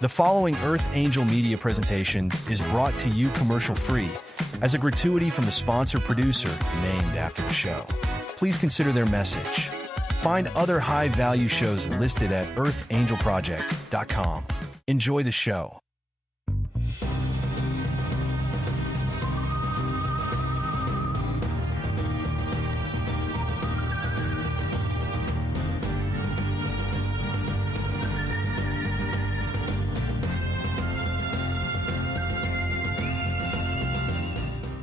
The following Earth Angel Media presentation is brought to you commercial-free as a gratuity from the sponsor producer named after the show. Please consider their message. Find other high-value shows listed at earthangelproject.com. Enjoy the show.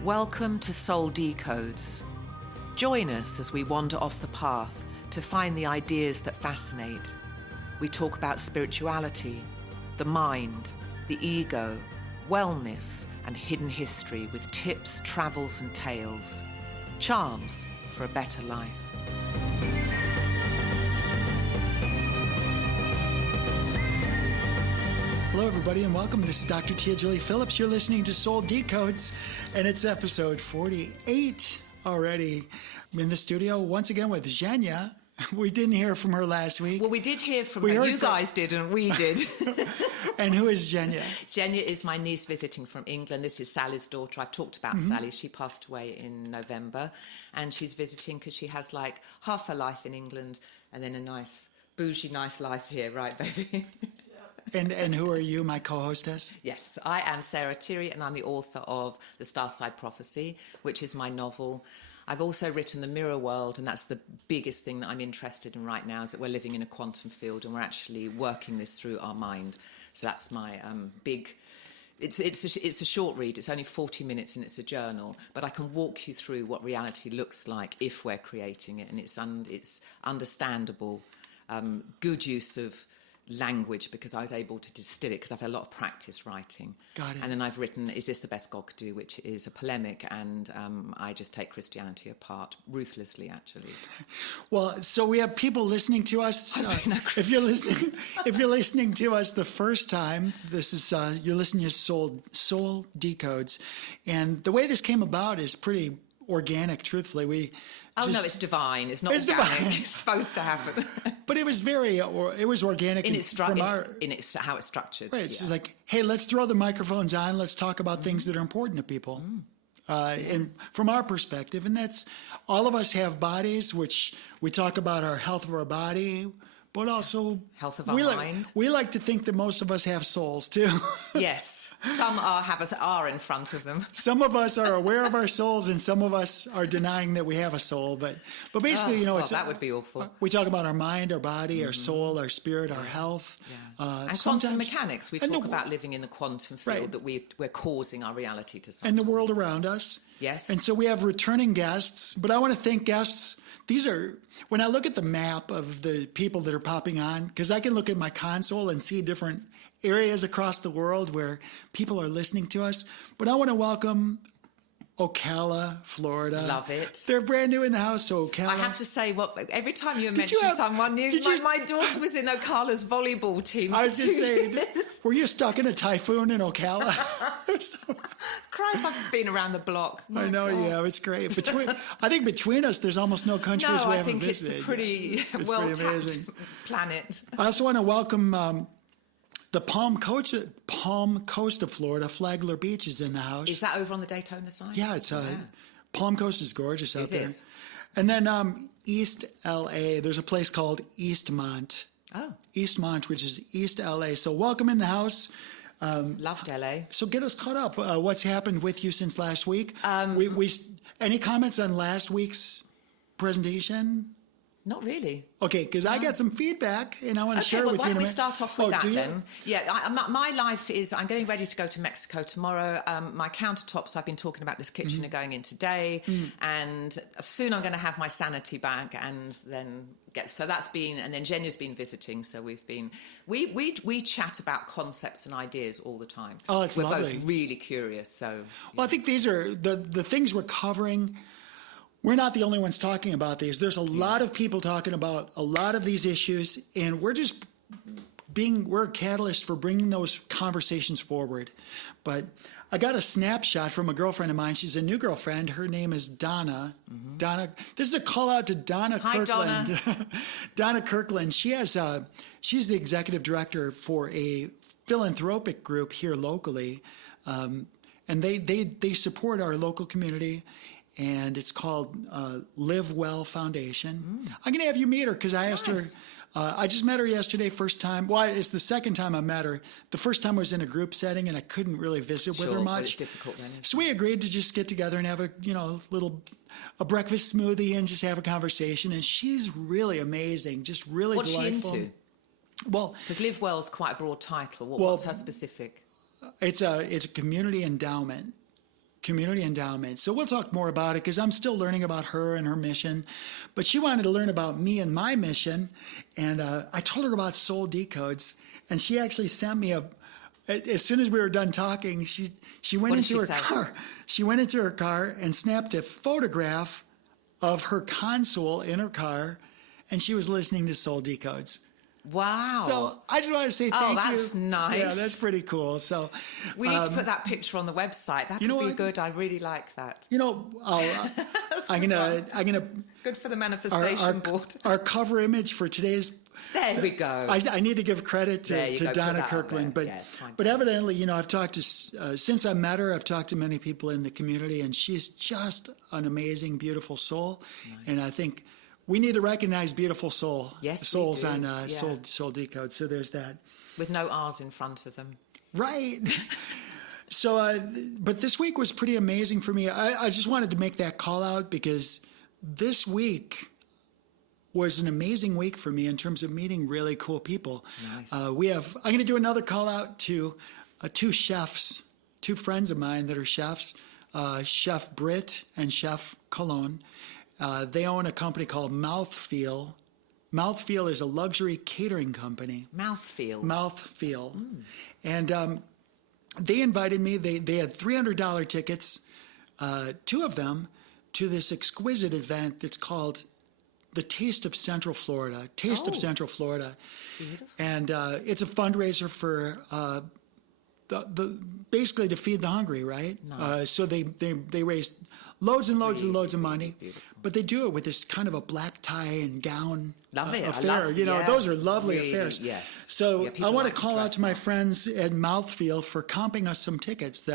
Welcome to Soul Decodes. Join us as we wander off the path to find the ideas that fascinate. We talk about spirituality, the mind, the ego, wellness, and hidden history with tips, travels, and tales. Charms for a better life. Hello, everybody, and welcome. This is Dr. Jolie Phillips. You're listening to Soul Decodes, and it's episode 48 already. I'm in the studio once again with Zhenya. We didn't hear from her last week. Well, we did hear from her. You guys didn't. We did. And who is Zhenya? Zhenya is my niece visiting from England. This is Sally's daughter. I've talked about Sally. She passed away in November, and she's visiting because she has like half her life in England and then a nice, bougie, nice life here. Right, baby? And who are you, my co-hostess? Yes, I am Sarah Tirri, and I'm the author of The Starside Prophecy, which is my novel. I've also written The Mirror World, and that's the biggest thing that I'm interested in right now, is that we're living in a quantum field and we're actually working this through our mind. So that's my big... It's a short read. It's only 40 minutes and it's a journal, but I can walk you through what reality looks like if we're creating it, and it's understandable, good use of language, because I was able to distill it because I've had a lot of practice writing. Got it. And then I've written Is This the Best God Could Do, which is a polemic, and I just take Christianity apart ruthlessly, actually. Well, so we have people listening to us. If you're listening to us the first time, this is you're listening to Soul Decodes, and the way this came about is pretty organic. Truthfully, no, it's divine. It's not organic. Divine. It's supposed to happen. But it was organic in how it's structured. Right. It's just like, hey, let's throw the microphones on. Let's talk about things that are important to people. And from our perspective, and that's, all of us have bodies, which we talk about our health of our body, but also health of our mind. We like to think that most of us have souls too. Yes, some are in front of them. Some of us are aware of our souls, and some of us are denying that we have a soul. But basically, it's that would be awful. We talk about our mind, our body, our soul, our spirit, our health, and quantum mechanics. We talk about living in the quantum field, that we're causing our reality to something. And the world around us. Yes. And so we have returning guests, but I want to thank guests. These are, when I look at the map of the people that are popping on, because I can look at my console and see different areas across the world where people are listening to us. But I want to welcome Ocala, Florida. Love it. They're brand new in the house, so Ocala. I have to say, every time you mention someone new, my daughter was in Ocala's volleyball team. I was just saying, were you stuck in a typhoon in Ocala? Christ, I've been around the block. I know, yeah, it's great. I think between us, there's almost no countries we haven't visited. It's a pretty well-tapped planet. I also want to welcome the Palm Coast of Florida. Flagler Beach is in the house. Is that over on the Daytona side? Yeah, Palm Coast is gorgeous out there. Is. And then East LA, there's a place called Eastmont. Oh. Eastmont, which is East LA. So welcome in the house. Loved LA. So get us caught up. What's happened with you since last week? Any comments on last week's presentation? Not really. Okay, because I got some feedback, and I want to share it with you. Why don't we start off with that then? Yeah, my life is, I'm getting ready to go to Mexico tomorrow. My countertops, I've been talking about this kitchen, are going in today, and soon I'm going to have my sanity back, and then so that's been, and then Jenya's been visiting, so we chat about concepts and ideas all the time. Oh, it's lovely. We're both really curious, so. Well, I think these are the things we're covering. We're not the only ones talking about these. There's a lot of people talking about a lot of these issues, and we're just we're a catalyst for bringing those conversations forward. But I got a snapshot from a girlfriend of mine. She's a new girlfriend. Her name is Donna. Mm-hmm. Donna. This is a call out to Donna Kirkland. Donna. Donna Kirkland. She's the executive director for a philanthropic group here locally, and they support our local community. And it's called Live Well Foundation. I'm going to have you meet her because I asked her. I just met her yesterday, first time. Well, it's the second time I met her. The first time was in a group setting, and I couldn't really visit with her much. But it's difficult then. So we agreed to just get together and have a breakfast smoothie and just have a conversation. And she's really amazing, just really delightful. What's she into? Well, because Live Well is quite a broad title. What's her specific? It's a community endowment. So we'll talk more about it because I'm still learning about her and her mission. But she wanted to learn about me and my mission. And I told her about Soul Decodes. And she actually sent me as soon as we were done talking, she went into her car. She went into her car and snapped a photograph of her console in her car. And she was listening to Soul Decodes. Wow. So I just want to say thank you. Oh, that's nice. Yeah, that's pretty cool. So we need to put that picture on the website. That would be good. I really like that. I'm gonna good for the manifestation board. Our cover image for today's. There we go. I need to give credit to Donna Kirkland, but evidently, I've talked to since I met her, I've talked to many people in the community, and she's just an amazing, beautiful soul, and I think. We need to recognize beautiful souls on Soul Decode. So there's that. With no R's in front of them. Right. So, but this week was pretty amazing for me. I just wanted to make that call out because this week was an amazing week for me in terms of meeting really cool people. Nice. I'm going to do another call out to two chefs, two friends of mine that are chefs, Chef Britt and Chef Cologne. They own a company called Mouthfeel. Mouthfeel is a luxury catering company. Mouthfeel. And they invited me. They had $300 tickets, two of them, to this exquisite event that's called the Taste of Central Florida. Of Central Florida. Beautiful. And it's a fundraiser for basically to feed the hungry, right? Nice. So they raised loads and loads and loads of money. Beautiful. But they do it with this kind of a black tie and gown affair. Those are lovely affairs. Yes. So I want to call out to my friends at Mouthfeel for comping us some tickets.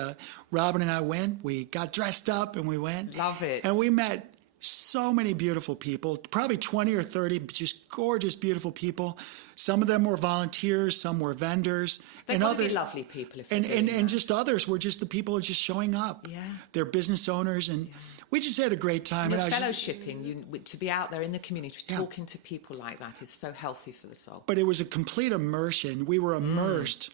Robin and I went. We got dressed up and we went. Love it. And we met so many beautiful people, probably 20 or 30, just gorgeous, beautiful people. Some of them were volunteers, some were vendors. They're going to be lovely people. And just others were just the people just showing up. Yeah. They're business owners and... We just had a great time. And fellowshipping, to be out there in the community, talking to people like that is so healthy for the soul. But it was a complete immersion. We were immersed.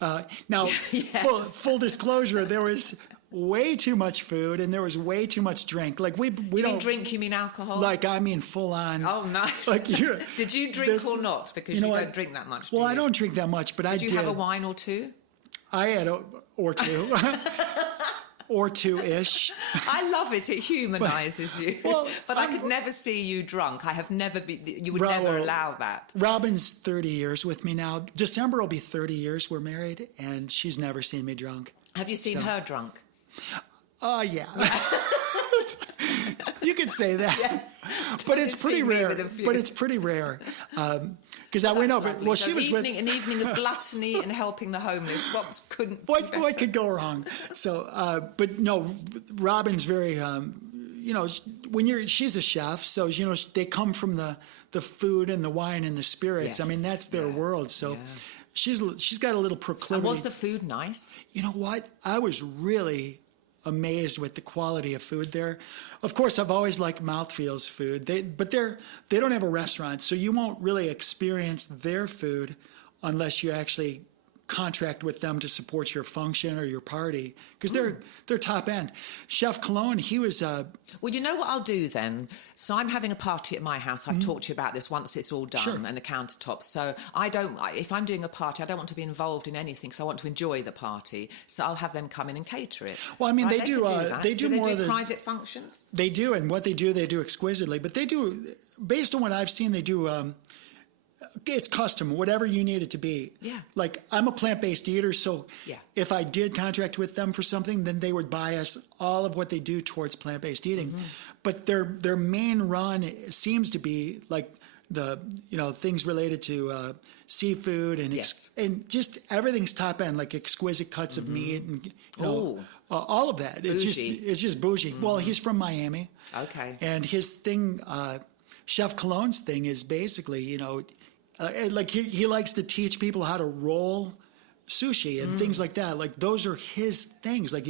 Now, full disclosure, there was way too much food and there was way too much drink. Like we you don't mean drink. You mean alcohol? Like I mean full on. Oh, nice. Like did you drink or not? Because you don't drink that much. Well, I don't drink that much, but I did. Did you have a wine or two? I had or two. Or two-ish. I love it. It humanizes you. Well, but I could never see you drunk. I have never been. You would never allow that. Robin's 30 years with me now. December will be 30 years we're married, and she's never seen me drunk. Have you seen her drunk? Yeah. You could say that. Yeah. But it's pretty rare. Because I went over. Well, so she was an evening of gluttony and helping the homeless. What could go wrong? So, but no, Robin's very. She's a chef, so they come from the food and the wine and the spirits. Yes. I mean, that's their world. So, she's got a little proclivity. And was the food nice? You know what? I was really amazed with the quality of food there. Of course, I've always liked Mouthfeel's food. They don't have a restaurant, so you won't really experience their food unless you actually contract with them to support your function or your party, because they're top end. Chef Cologne, he was. Well, you know what I'll do then. So I'm having a party at my house. I've talked to you about this once it's all done and the countertops. So if I'm doing a party, I don't want to be involved in anything. So I want to enjoy the party. So I'll have them come in and cater it. Well, I mean, right? they do more of the private functions. They do, and what they do exquisitely. But they do, based on what I've seen, they do. it's custom, whatever you need it to be. Yeah. Like I'm a plant-based eater, so Yeah. if I did contract with them for something, then they would buy us all of what they do towards plant-based eating. But their main run seems to be like the things related to seafood and Yes. and just everything's top end, like exquisite cuts of meat and all of that. It's just bougie. Well, he's from Miami. Okay. And his thing, Chef Cologne's thing is basically, like he likes to teach people how to roll sushi and things like that. Like those are his things. Like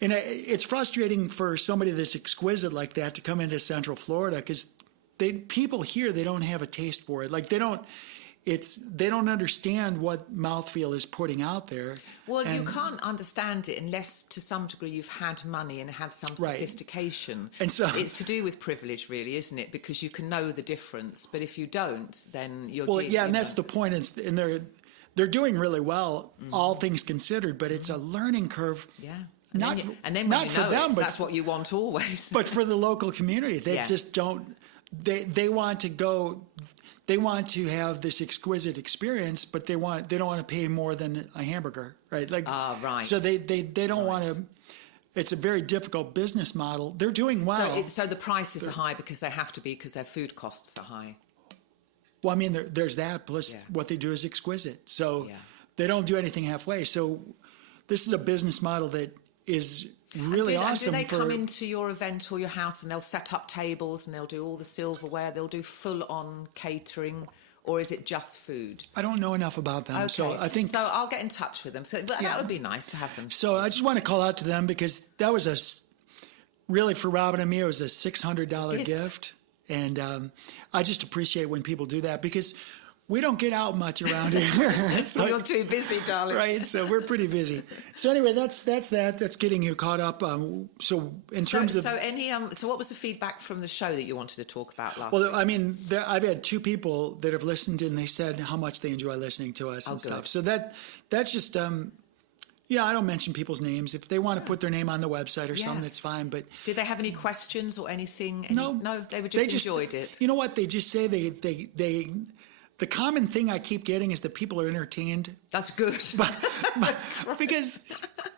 and it's frustrating for somebody that's exquisite like that to come into Central Florida because people here, they don't have a taste for it. Like they don't understand what mouthfeel is putting out there. Well, you can't understand it unless, to some degree, you've had money and had some sophistication. And so it's to do with privilege, really, isn't it? Because you can know the difference, but if you don't, then you're. Well, yeah, and that's the point. And they're doing really well, all things considered. But it's a learning curve. Yeah. And then when you know them, that's what you want always. But for the local community, they just don't. They want to go. They want to have this exquisite experience, but they don't want to pay more than a hamburger, right? Like, right. So they don't want to. It's a very difficult business model. They're doing well. So the prices are high because they have to be because their food costs are high. Well, I mean, there's that. Plus, what they do is exquisite. So they don't do anything halfway. So this is a business model that is really awesome. And do they come into your event or your house and they'll set up tables and they'll do all the silverware, they'll do full-on catering, or is it just food? I don't know enough about them. Okay. So I'll get in touch with them. That would be nice to have them. So I just want to call out to them because that was really for Robin and me, it was a $600 gift. And I just appreciate when people do that because we don't get out much around here. So you're too busy, darling. Right, so we're pretty busy. So anyway, that's that. That's getting you caught up. So what was the feedback from the show that you wanted to talk about last week? Well, I mean, I've had 2 people that have listened and they said how much they enjoy listening to us and stuff. So that's just, I don't mention people's names. If they want to put their name on the website or something, that's fine. But did they have any questions or anything? No, they just enjoyed it. You know what? They just say they the common thing I keep getting is that people are entertained. That's good. but because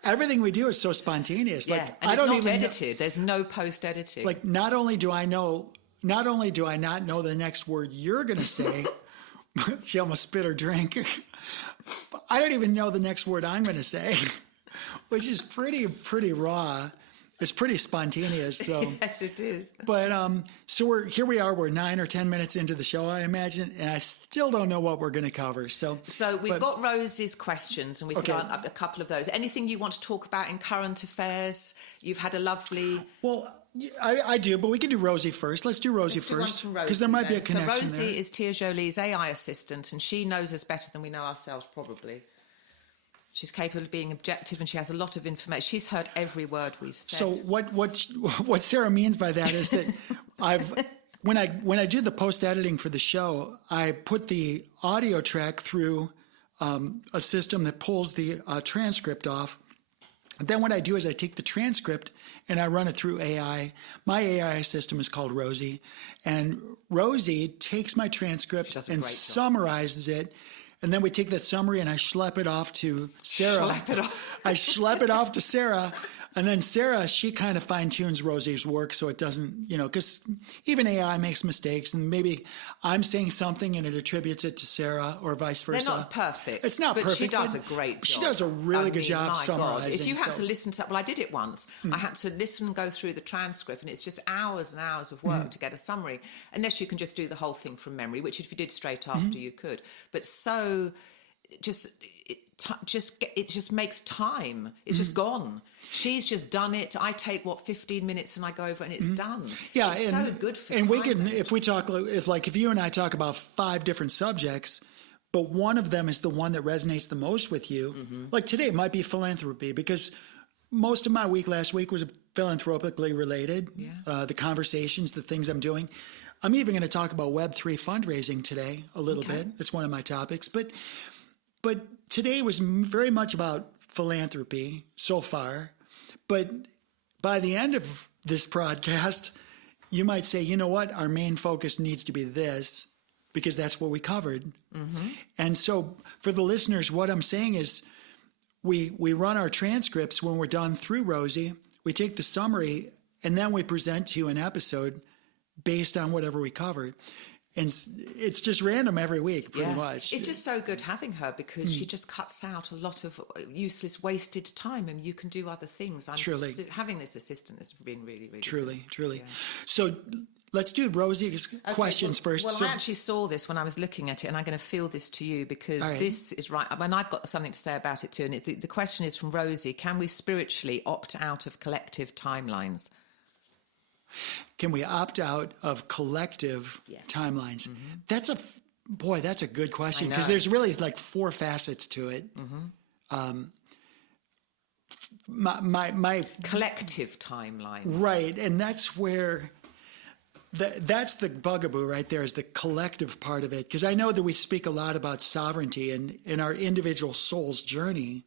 everything we do is so spontaneous. Yeah, like, and I don't it's not even edited. There's no post-editing. Like, not only do I not know the next word you're going to say, she almost spit her drink. I don't even know the next word I'm going to say, which is pretty raw. It's pretty spontaneous. So yes, it is. But so we're 9 or 10 minutes into the show, I imagine, and I still don't know what we're going to cover. So we've got Rose's questions, and we've got a couple of those. Anything you want to talk about in current affairs? You've had a lovely. Well, I do, but we can do Rosie first. Let's do Rosie first, because there might be a connection. So Rosie is Tia Jolie's AI assistant, and she knows us better than we know ourselves, probably. She's capable of being objective, and she has a lot of information. She's heard every word we've said. So what Sarah means by that is that when I do the post editing for the show, I put the audio track through a system that pulls the transcript off. And then what I do is I take the transcript and I run it through AI. My AI system is called Rosie, and Rosie takes my transcript and summarizes it. And then we take that summary and I schlep it off to Sarah. I schlep it off to Sarah. And then Sarah, she kind of fine-tunes Rosie's work so it doesn't, because even AI makes mistakes. And maybe I'm saying something and it attributes it to Sarah or vice versa. They're not perfect. It's not perfect. But she does a great job. She does a really good job summarizing. God. If you had to listen to... Well, I did it once. I had to listen and go through the transcript, and it's just hours and hours of work to get a summary. Unless you can just do the whole thing from memory, which if you did straight after, you could. But so... It just makes time. It's just gone. She's just done it. I take 15 minutes and I go over and it's done. Yeah, it's so good for and time. we can if you and I talk about 5 different subjects, but one of them is the one that resonates the most with you. Like today it might be philanthropy because most of my week last week was philanthropically related. Yeah. The conversations, the things I'm doing. I'm even going to talk about Web3 fundraising today a little bit. It's one of my topics, but today was very much about philanthropy so far. But by the end of this broadcast, you might say, you know what? Our main focus needs to be this. because that's what we covered. And so for the listeners, what I'm saying is we run our transcripts when we're done through Rosie. We take the summary, and then we present to you an episode based on whatever we covered. And it's just random every week, pretty much. It's just so good having her because she just cuts out a lot of useless, wasted time, and you can do other things. Truly. Having this assistant has been really, really Truly. good. Yeah. So let's do Rosie's questions first. Well, I actually saw this when I was looking at it, and I'm going to fill this to you because this is right. I mean, I've got something to say about it too. And the question is from Rosie: can we spiritually opt out of collective timelines? Can we opt out of collective timelines? That's a good question because there's really like 4 facets to it. My collective timelines, right, and that's where that's the bugaboo right there, is the collective part of it. Because I know that we speak a lot about sovereignty and in our individual soul's journey.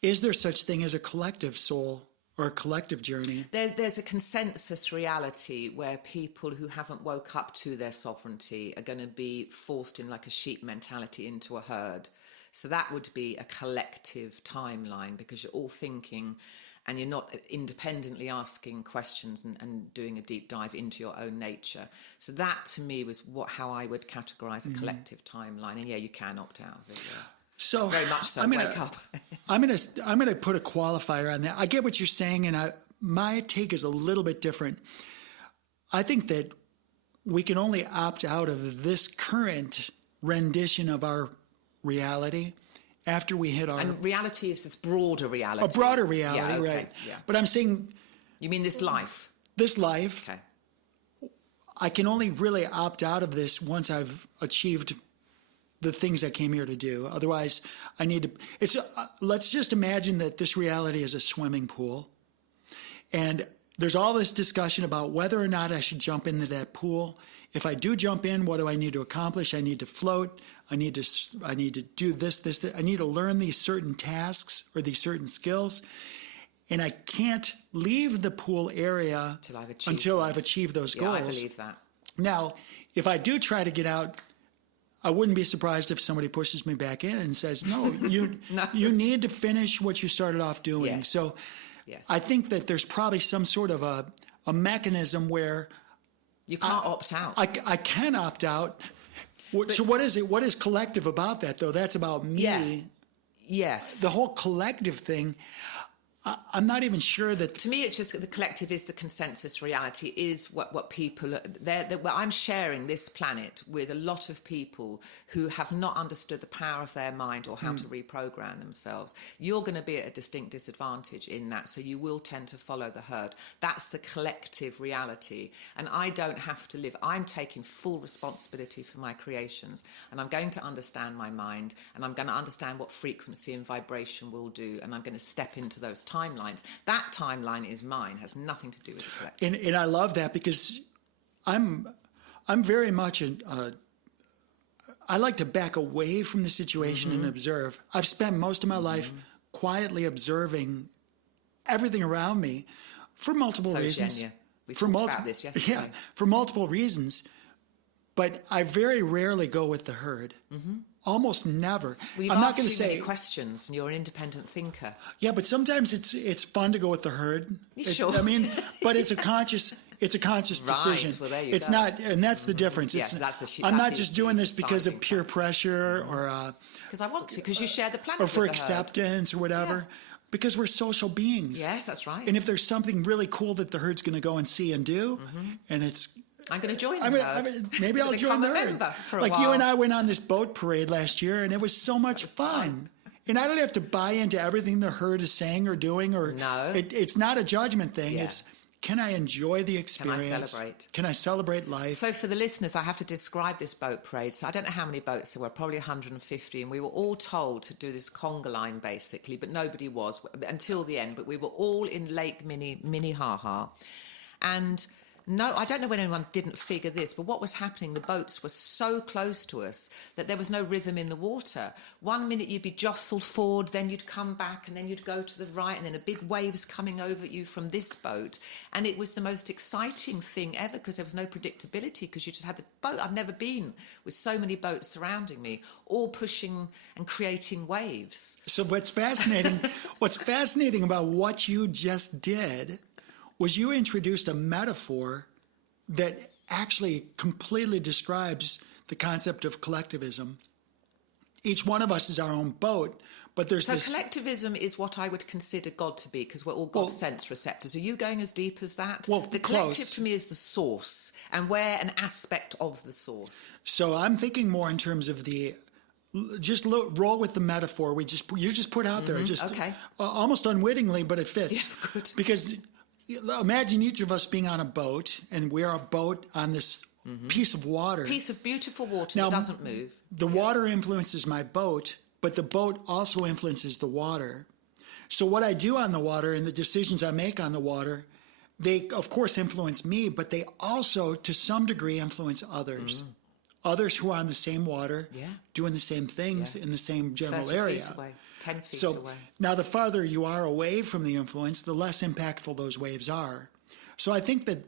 Is there such thing as a collective soul? Or a collective journey? There's a consensus reality where people who haven't woke up to their sovereignty are going to be forced in like a sheep mentality into a herd. So that would be a collective timeline because you're all thinking and you're not independently asking questions and doing a deep dive into your own nature. So that to me was how I would categorize a collective timeline. And you can opt out of it. Yeah. So very much so. Wake up. I'm gonna put a qualifier on that. I get what you're saying, and my take is a little bit different. I think that we can only opt out of this current rendition of our reality after we hit our. And reality is this broader reality. A broader reality, okay, right? Yeah. But I'm saying. You mean this life? This life. Okay. I can only really opt out of this once I've achieved the things I came here to do. Otherwise, I need to, let's just imagine that this reality is a swimming pool. And there's all this discussion about whether or not I should jump into that pool. If I do jump in, what do I need to accomplish? I need to float. I need to do this. I need to learn these certain tasks or these certain skills. And I can't leave the pool area until I've achieved those goals. I believe that. Now, if I do try to get out, I wouldn't be surprised if somebody pushes me back in and says, no, you need to finish what you started off doing. Yes. So I think that there's probably some sort of a mechanism where you can't opt out. I can opt out. So what is it? What is collective about that, though? That's about me. Yeah. Yes. The whole collective thing, I'm not even sure that... To me, it's just that the collective is the consensus reality, is what people... I'm sharing this planet with a lot of people who have not understood the power of their mind or how to reprogram themselves. You're going to be at a distinct disadvantage in that, so you will tend to follow the herd. That's the collective reality. And I don't have to live... I'm taking full responsibility for my creations, and I'm going to understand my mind, and I'm going to understand what frequency and vibration will do, and I'm going to step into those timelines. That timeline is mine, has nothing to do with the collective. And I love that because I'm very much I like to back away from the situation and observe. I've spent most of my life quietly observing everything around me for multiple reasons. Genya. We talked about this yesterday. Yeah, for multiple reasons. But I very rarely go with the herd. Almost never. Well, you've I'm not asked going to too say many questions, and you're an independent thinker. Yeah, but sometimes it's fun to go with the herd. Sure. I mean, but it's a conscious decision. Well, there you it's go. not, and that's the difference. Yes, I'm not just doing this because of pure pressure or because I want to, because you share the planet or for with the acceptance or whatever. Yeah. Because we're social beings. Yes, that's right. And if there's something really cool that the herd's going to go and see and do, and it's I'm going to join the herd. Maybe I'll join the herd. Like while. You and I went on this boat parade last year, and it was so much fun. And I don't have to buy into everything the herd is saying or doing. Or no. It's not a judgment thing. Yeah. It's, can I enjoy the experience? Can I celebrate? Can I celebrate life? So for the listeners, I have to describe this boat parade. So I don't know how many boats there were, probably 150. And we were all told to do this conga line, basically, but nobody was until the end. But we were all in Lake Minnehaha. And No, I don't know when anyone didn't figure this, but what was happening, the boats were so close to us that there was no rhythm in the water. 1 minute you'd be jostled forward, then you'd come back, and then you'd go to the right, and then a big wave's coming over at you from this boat. And it was the most exciting thing ever because there was no predictability, because you just had the boat. I've never been with so many boats surrounding me, all pushing and creating waves. So what's fascinating about what you just did was you introduced a metaphor that actually completely describes the concept of collectivism. Each one of us is our own boat, but there's so collectivism is what I would consider God to be, because we're all God's sense receptors. Are you going as deep as that? Well, the close. collective to me is the source, and we're an aspect of the source. So I'm thinking more in terms of roll with the metaphor you just put out there, okay. Almost unwittingly, but it fits. Yeah, good. Because imagine each of us being on a boat, and we're a boat on this piece of water. Piece of beautiful water now, that doesn't move. The water influences my boat, but the boat also influences the water. So what I do on the water and the decisions I make on the water, they of course influence me, but they also to some degree influence others. Others who are on the same water, doing the same things in the same general 30 area. feet away, 10 feet So away. now the farther you are away from the influence, the less impactful those waves are. So I think that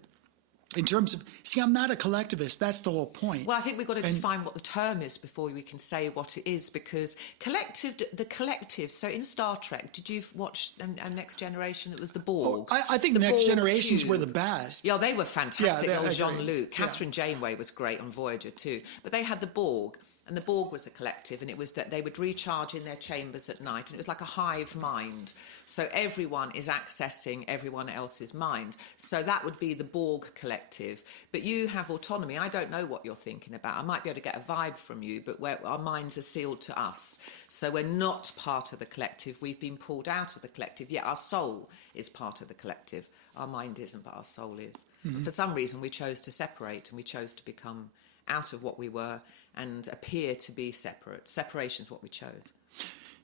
in terms of, I'm not a collectivist. That's the whole point. Well, I think we've got to define what the term is before we can say what it is, because the collective, so in Star Trek, did you watch Next Generation? It was the Borg. I think Next Generations were the best. Yeah, they were fantastic. Yeah, Jean-Luc. Catherine Janeway was great on Voyager too. But they had the Borg. And the Borg was a collective, and it was that they would recharge in their chambers at night, and it was like a hive mind. So everyone is accessing everyone else's mind. So that would be the Borg collective. But you have autonomy. I don't know what you're thinking about. I might be able to get a vibe from you, but our minds are sealed to us. So we're not part of the collective. We've been pulled out of the collective. Yet our soul is part of the collective. Our mind isn't, but our soul is. And for some reason, we chose to separate, and we chose to become out of what we were and appear to be separate. Separation is what we chose.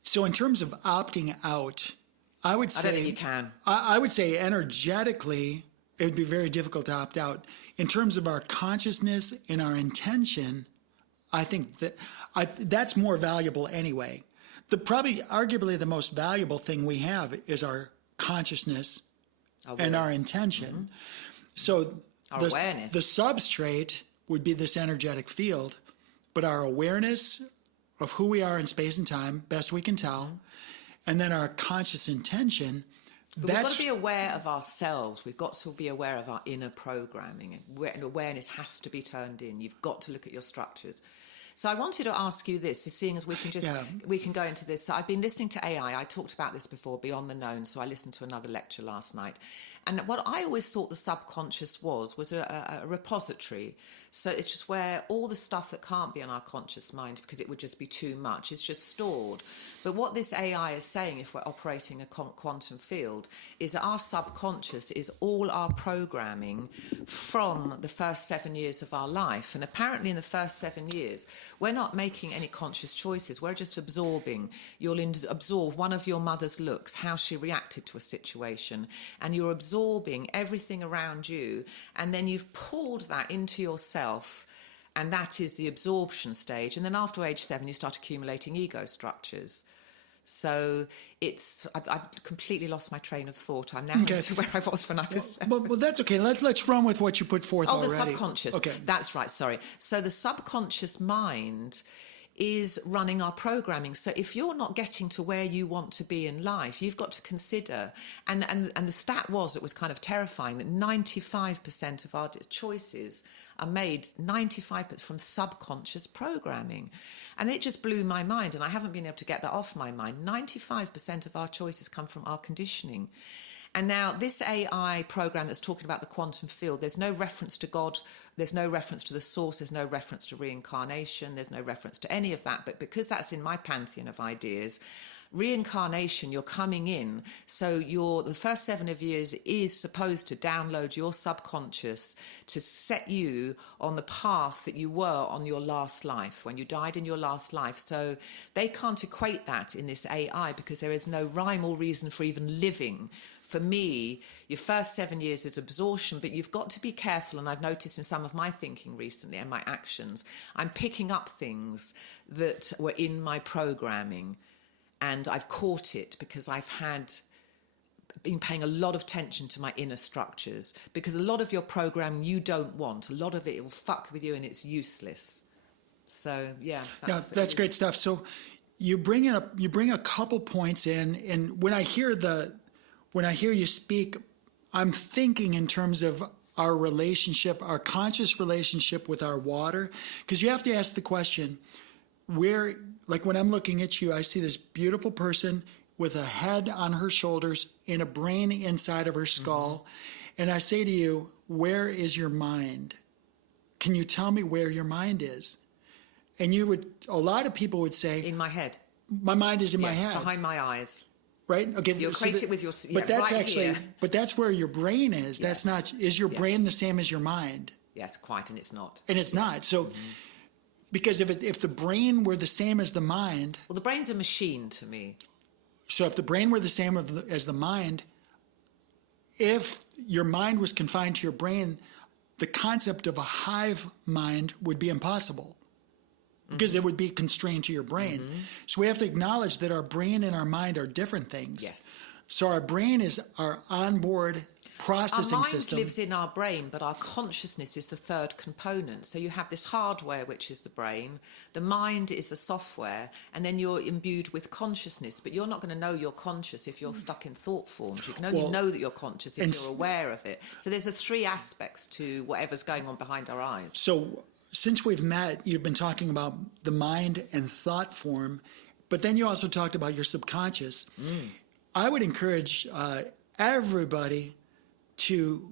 So in terms of opting out, I would say... I don't think you can. I would say energetically, it would be very difficult to opt out. In terms of our consciousness and our intention, I think that's more valuable anyway. Arguably the most valuable thing we have is our consciousness and our intention. So our awareness. The substrate would be this energetic field, but our awareness of who we are in space and time, best we can tell, and then our conscious intention. But we've got to be aware of ourselves. We've got to be aware of our inner programming. And awareness has to be turned in. You've got to look at your structures. So I wanted to ask you this, seeing as we can go into this. So I've been listening to AI. I talked about this before, Beyond the Known. So I listened to another lecture last night. And what I always thought the subconscious was a repository. So it's just where all the stuff that can't be in our conscious mind, because it would just be too much, is just stored. But what this AI is saying, if we're operating a quantum field, is that our subconscious is all our programming from the first 7 years of our life. And apparently in the first 7 years, we're not making any conscious choices. We're just absorbing. You'll absorb one of your mother's looks, how she reacted to a situation, and you're absorbing everything around you, and then you've pulled that into yourself, and that is the absorption stage. And then after age 7, you start accumulating ego structures. So I've completely lost my train of thought. I'm now into where I was when I was 7. Well, that's okay. Let's run with what you put forth already. The subconscious. Okay. That's right, sorry. So the subconscious mind is running our programming. So if you're not getting to where you want to be in life, you've got to consider, and the stat was, it was kind of terrifying, that 95% of our choices are made 95% from subconscious programming. And it just blew my mind, and I haven't been able to get that off my mind. 95% of our choices come from our conditioning. And now this AI program that's talking about the quantum field, there's no reference to God, there's no reference to the source, there's no reference to reincarnation, there's no reference to any of that. But because that's in my pantheon of ideas, reincarnation, you're coming in, so the first 7 years is supposed to download your subconscious to set you on the path that you were on your last life, when you died in your last life. So they can't equate that in this AI, because there is no rhyme or reason for even living for me, your first 7 years is absorption, but you've got to be careful. And I've noticed in some of my thinking recently and my actions, I'm picking up things that were in my programming, and I've caught it because I've been paying a lot of attention to my inner structures, because a lot of your programming you don't want. A lot of it will fuck with you and it's useless. So, yeah. That's great stuff. So you bring a couple points in, and when I hear you speak, I'm thinking in terms of our relationship, our conscious relationship with our water, because you have to ask the question, where, like when I'm looking at you, I see this beautiful person with a head on her shoulders and a brain inside of her skull. And I say to you, where is your mind? Can you tell me where your mind is? And a lot of people would say, in my head. My mind is in my head. Behind my eyes. Right? Okay. You equate it with your, but that's right actually, here. but that's where your brain is. Yes. That's not, is your brain the same as your mind? Yes, quite, and it's not. And it's not. So, because if the brain were the same as the mind. Well, the brain's a machine to me. So if the brain were the same as the mind, if your mind was confined to your brain, the concept of a hive mind would be impossible. Because it would be constrained to your brain. So we have to acknowledge that our brain and our mind are different things. Yes. So our brain is our onboard processing our mind system. lives in our brain, but our consciousness is the third component. So you have this hardware, which is the brain. The mind is the software, and then you're imbued with consciousness. But you're not going to know you're conscious if you're stuck in thought forms. You can only know that you're conscious if you're aware of it. So there's three aspects to whatever's going on behind our eyes. So since we've met, you've been talking about the mind and thought form, but then you also talked about your subconscious. I would encourage everybody to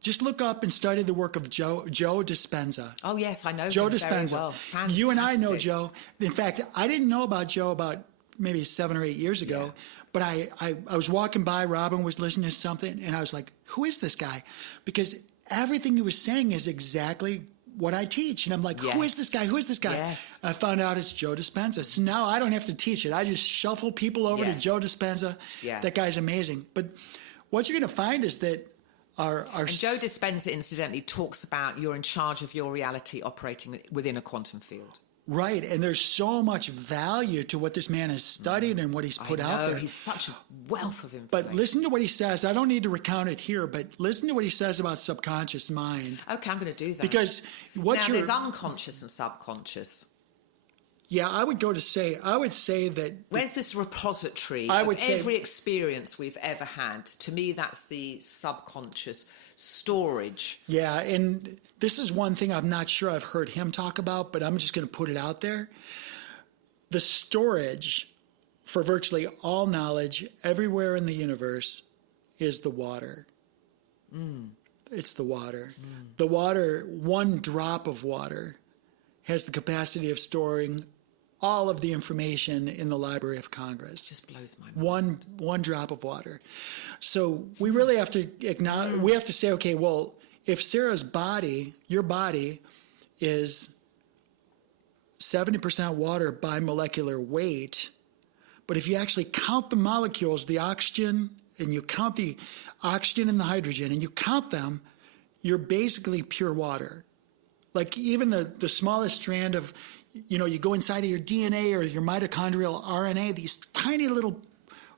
just look up and study the work of Joe Dispenza. Oh, yes, I know Joe him Dispenza. very well. Fantastic. You and I know Joe. In fact, I didn't know about Joe about maybe 7 or 8 years ago, but I was walking by, Robin was listening to something, and I was like, who is this guy? Because everything he was saying is exactly what I teach. And I'm like, who is this guy? Who is this guy? Yes. I found out it's Joe Dispenza. So now I don't have to teach it. I just shuffle people over to Joe Dispenza. Yeah. That guy's amazing. But what you're going to find is that and Joe Dispenza, incidentally, talks about you're in charge of your reality operating within a quantum field. Right, and there's so much value to what this man has studied and what he's put out there. He's such a wealth of information. But listen to what he says. I don't need to recount it here, but listen to what he says about subconscious mind. Okay, I'm going to do that. Because there's unconscious and subconscious. Yeah, I would say that... Where's this repository of every experience we've ever had? To me, that's the subconscious storage. Yeah, and this is one thing I'm not sure I've heard him talk about, but I'm just going to put it out there. The storage for virtually all knowledge everywhere in the universe is the water. It's the water. The water, one drop of water, has the capacity of storing all of the information in the Library of Congress. It just blows my mind. One drop of water. So we really have to acknowledge, we have to say, okay, well, if Sarah's body, your body, is 70% water by molecular weight, but if you actually count the molecules, the oxygen, and you count the oxygen and the hydrogen, and you count them, you're basically pure water. Like even the smallest strand of, you go inside of your DNA or your mitochondrial RNA, these tiny little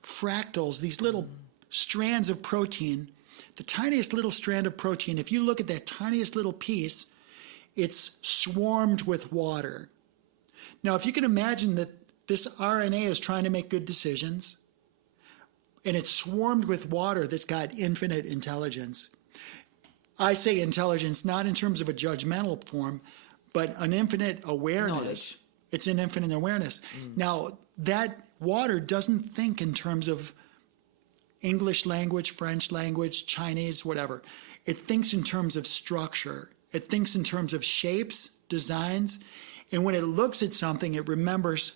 fractals, these little strands of protein, the tiniest little strand of protein, if you look at that tiniest little piece, it's swarmed with water. Now, if you can imagine that this RNA is trying to make good decisions, and it's swarmed with water that's got infinite intelligence. I say intelligence not in terms of a judgmental form, but an infinite awareness. Knowledge. It's an infinite awareness. Now, that water doesn't think in terms of English language, French language, Chinese, whatever. It thinks in terms of structure. It thinks in terms of shapes, designs, and when it looks at something, it remembers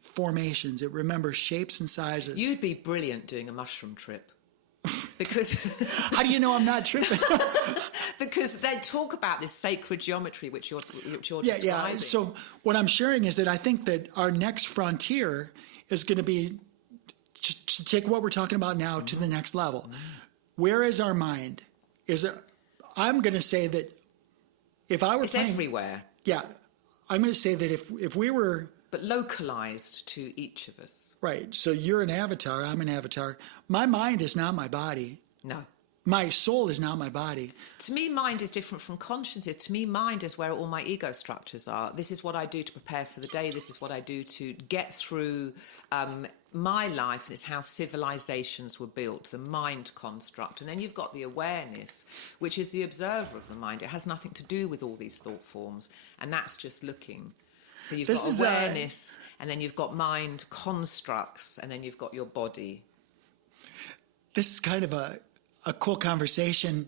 formations. It remembers shapes and sizes. You'd be brilliant doing a mushroom trip. Because how do you know I'm not tripping? Because they talk about this sacred geometry which you're describing. Yeah. So what I'm sharing is that I think that our next frontier is going to be to take what we're talking about now to the next level. Where is our mind? I'm going to say that if I were It's playing, everywhere. yeah, I'm going to say that if we were, but localized to each of us. right, so you're an avatar, I'm an avatar. My mind is not my body. No. My soul is not my body. To me, mind is different from consciousness. To me, mind is where all my ego structures are. This is what I do to prepare for the day. This is what I do to get through my life. And it's how civilizations were built, the mind construct. And then you've got the awareness, which is the observer of the mind. It has nothing to do with all these thought forms. And that's just looking. So you've got awareness, and then you've got mind constructs, and then you've got your body. This is kind of a cool conversation,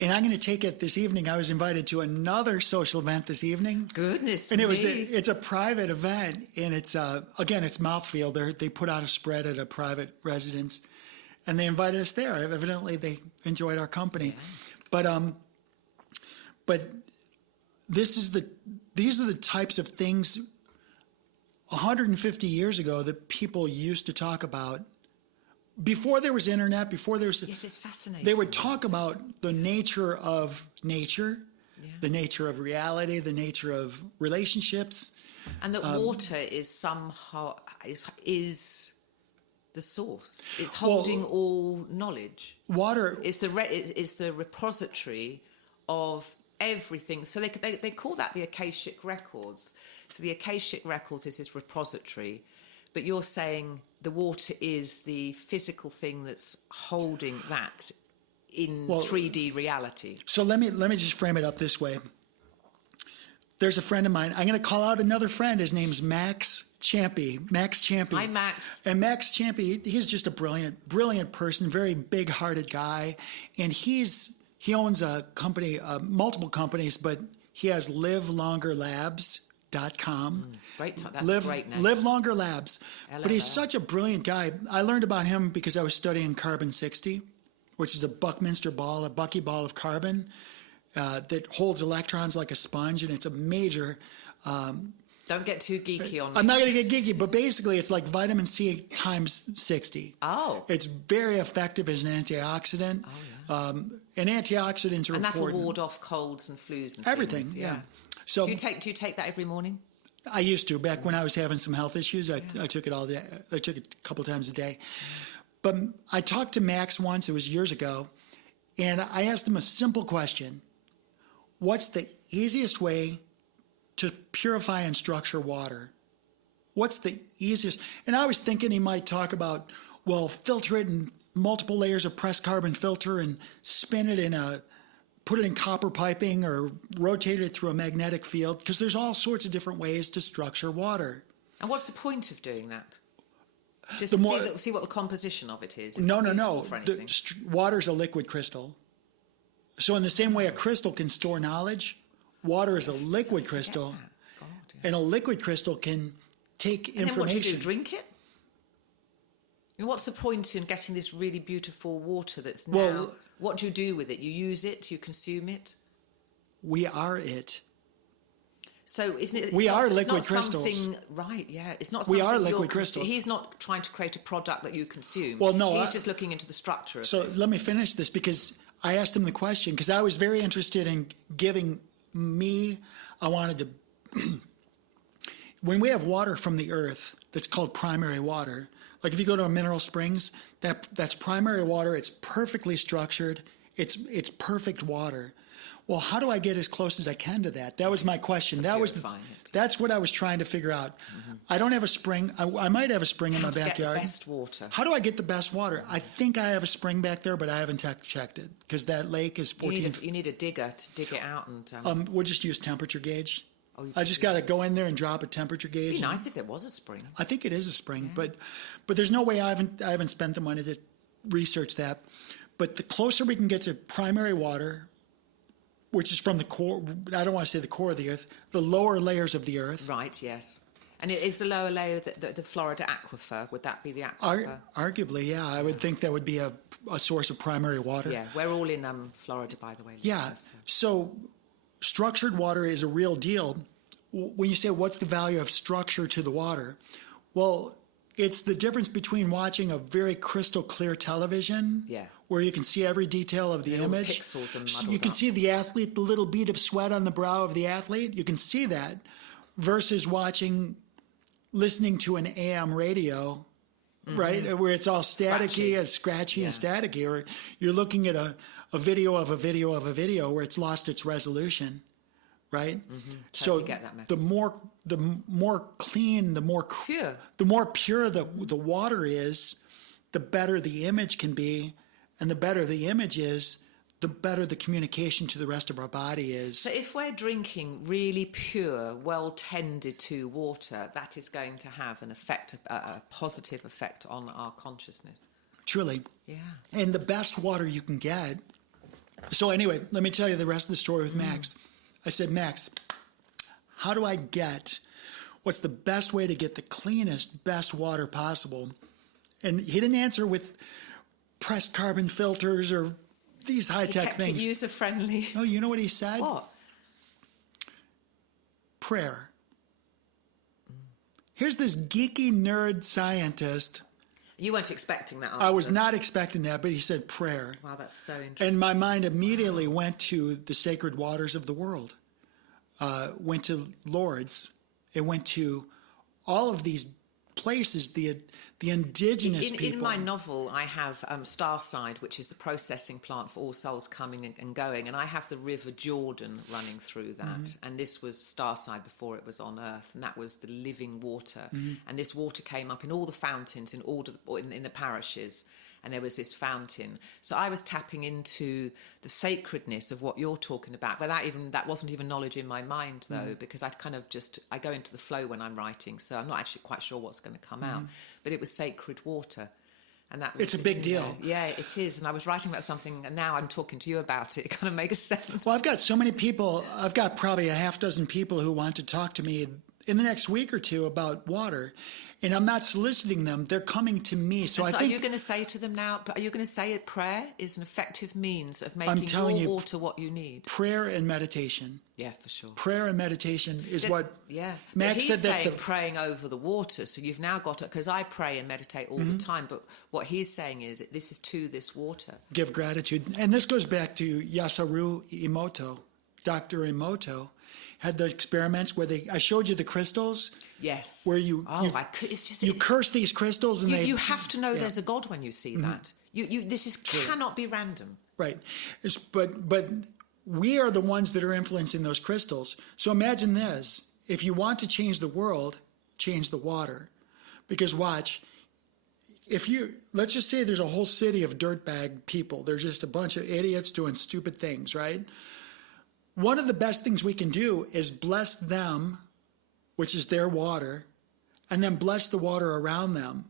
and I'm going to take it this evening. I was invited to another social event this evening. Goodness and me. It's a private event, and it's again, it's mouthfeel. They put out a spread at a private residence, and they invited us there. Evidently, they enjoyed our company. Yeah. But these are the types of things 150 years ago that people used to talk about. Before there was internet, before there was... Yes, it's fascinating. They would talk about the nature of nature, the nature of reality, the nature of relationships. And that water is somehow... is the source. It's holding all knowledge. Water... It's the repository of everything. So they call that the Akashic Records. So the Akashic Records is this repository. But you're saying the water is the physical thing that's holding that in 3D reality. So let me just frame it up this way. There's a friend of mine. I'm going to call out another friend. His name's Max Champy. Max Champy. Hi, Max. And Max Champy, he's just a brilliant person, very big-hearted guy. And he owns a company, multiple companies, but he has livelongerlabs.com. Great. That's a great name. Live Longer Labs. But he's such a brilliant guy. I learned about him because I was studying carbon-60, which is a Buckminster ball, a Bucky ball of carbon that holds electrons like a sponge, and it's a major... Don't get too geeky on me. I'm not going to get geeky, but basically it's like vitamin C times 60. Oh. It's very effective as an antioxidant. Oh, yeah. And antioxidants are and important. that'll ward off colds and flus and everything. things. Yeah. So do you take that every morning? I used to. Back when I was having some health issues, I took it all day. I took it a couple times a day. But I talked to Max once. It was years ago, and I asked him a simple question: what's the easiest way to purify and structure water? What's the easiest? And I was thinking he might talk about, well, filter it in multiple layers of pressed carbon filter and spin it put it in copper piping or rotate it through a magnetic field, because there's all sorts of different ways to structure water. And what's the point of doing that? Just to see what the composition of it is? It's no. For anything. Water's a liquid crystal. So in the same way a crystal can store knowledge, water is a liquid crystal. God, yeah. And a liquid crystal can take information. And then what do you do, drink it? I mean, what's the point in getting this really beautiful water that's now... Well, what do you do with it? You use it? You consume it? We are it. So isn't it... We are liquid it's not crystals. Something, right, yeah. It's not something... We are liquid crystals. He's not trying to create a product that you consume. Well, no. He's just looking into the structure of So this. let me finish this, because I asked him the question, because I was very interested in giving me... I wanted to... When we have water from the earth that's called primary water... Like if you go to a mineral springs, that's primary water. It's perfectly structured. It's perfect water. Well, how do I get as close as I can to that? That was my question. That's what I was trying to figure out. Mm-hmm. I don't have a spring. I might have a spring in my backyard. How to get the best water? How do I get the best water? I think I have a spring back there, but I haven't checked it, because that lake is 14. You need a digger to dig it out, and we'll just use temperature gauge. Oh, I just got to go in there and drop a temperature gauge. It'd be nice if there was a spring. I think it is a spring, but there's no way I haven't spent the money to research that. But the closer we can get to primary water, which is from the core, I don't want to say the core of the earth, the lower layers of the earth. Right, yes. And it is the lower layer, the Florida aquifer. Would that be the aquifer? Arguably, yeah. I would think that would be a source of primary water. Yeah, we're all in Florida, by the way. Yeah, so structured water is a real deal. When you say what's the value of structure to the water, well, It's the difference between watching a very crystal clear television, where you can see every detail of the image. Pixels and So you can see the athlete, the little bead of sweat on the brow of the athlete. You can see that, versus listening to an AM radio, right, where it's all staticky and scratchy and staticky, or you're looking at a video of a video of a video where it's lost its resolution, right? Totally So get that message. the more clean, the more pure the water is, the better the image can be, and the better the image is, the better the communication to the rest of our body is. So if we're drinking really pure, well-tended to water, that is going to have an effect, a positive effect on our consciousness. Truly. Yeah. And the best water you can get. So anyway, let me tell you the rest of the story with Max. I said, Max, how do I what's the best way to get the cleanest, best water possible? And he didn't answer with pressed carbon filters or these high-tech things. He kept it user-friendly. No, you know what he said? What? Prayer. Here's this geeky nerd scientist. You weren't expecting that answer. I was not expecting that, but he said prayer. Wow, that's so interesting. And my mind immediately went to the sacred waters of the world, went to Lourdes. It went to all of these places, the indigenous people. In my novel, I have Starside, which is the processing plant for all souls coming and going, and I have the River Jordan running through that. And this was Starside before it was on Earth, and that was the living water. And this water came up in all the fountains in the parishes, and there was this fountain. So I was tapping into the sacredness of what you're talking about, but that wasn't even knowledge in my mind, though, because I go into the flow when I'm writing, so I'm not actually quite sure what's going to come out. But it was sacred water. And that was, it's a big deal. Yeah, it is. And I was writing about something, and now I'm talking to you about it. It kind of makes sense. Well, I've got so many people. I've got probably a half dozen people who want to talk to me in the next week or two about water. And I'm not soliciting them. They're coming to me. So I think... Are you going to say to them now, are you going to say that prayer is an effective means of making your water what you need? Prayer and meditation. Yeah, for sure. Prayer and meditation is what... Yeah. Max said that's praying over the water. So you've now got it, because I pray and meditate all the time. But what he's saying is that this is to this water. Give gratitude. And this goes back to Yasaru Emoto. Dr. Emoto had the experiments where I showed you the crystals. Yes. Where you curse these crystals and you have to know there's a God when you see that. This cannot be random. Right. But we are the ones that are influencing those crystals. So imagine this. If you want to change the world, change the water. Because watch, let's just say there's a whole city of dirtbag people. They're just a bunch of idiots doing stupid things, right? One of the best things we can do is bless them, which is their water, and then bless the water around them,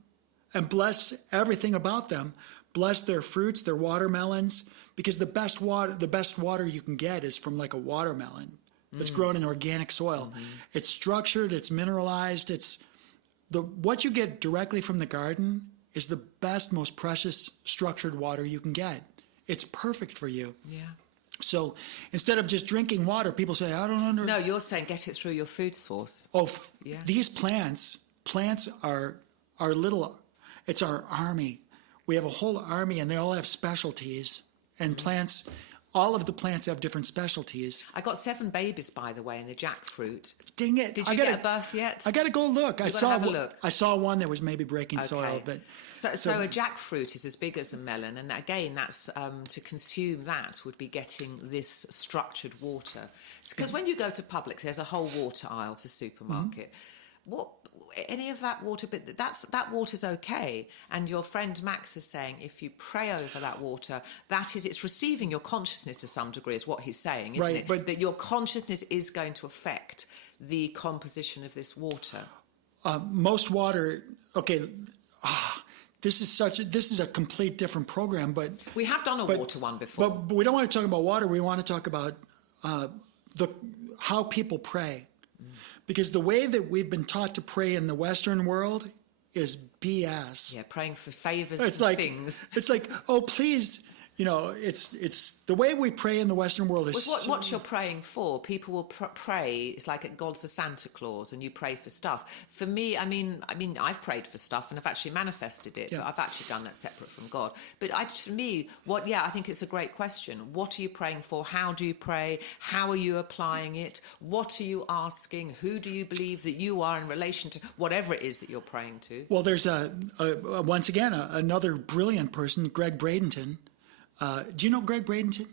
and bless everything about them. Bless their fruits, their watermelons, because the best water you can get is from like a watermelon that's grown in organic soil. It's structured, it's mineralized, what you get directly from the garden is the best, most precious structured water you can get. It's perfect for you. Yeah. So instead of just drinking water, people say, I don't understand. No, you're saying get it through your food source. These plants are our it's our army. We have a whole army, and they all have specialties. And plants, all of the plants have different specialties. I got 7 babies, by the way, in the jackfruit. Dang it. Did you get a birth yet? I got to go look. I saw one that was maybe breaking soil. But So a jackfruit is as big as a melon. And again, that's to consume that would be getting this structured water. Because when you go to Publix, there's a whole water aisle, it's a supermarket. Any of that water, but that water's okay. And your friend Max is saying if you pray over that water, it's receiving your consciousness to some degree, is what he's saying, isn't it? But that your consciousness is going to affect the composition of this water. Most water, this is a complete different program, but we have done a water one before. But we don't want to talk about water. We want to talk about how people pray. Because the way that we've been taught to pray in the Western world is BS. Yeah, praying for favors things. It's like, oh, please, it's the way we pray in the Western world is. What you're praying for? People will pray. It's like God's a Santa Claus, and you pray for stuff. For me, I mean, I've prayed for stuff, and I've actually manifested it. Yeah. But I've actually done that separate from God. But for me, I think it's a great question. What are you praying for? How do you pray? How are you applying it? What are you asking? Who do you believe that you are in relation to whatever it is that you're praying to? Well, there's once again another brilliant person, Greg Bradenton. Do you know Greg Bradenton?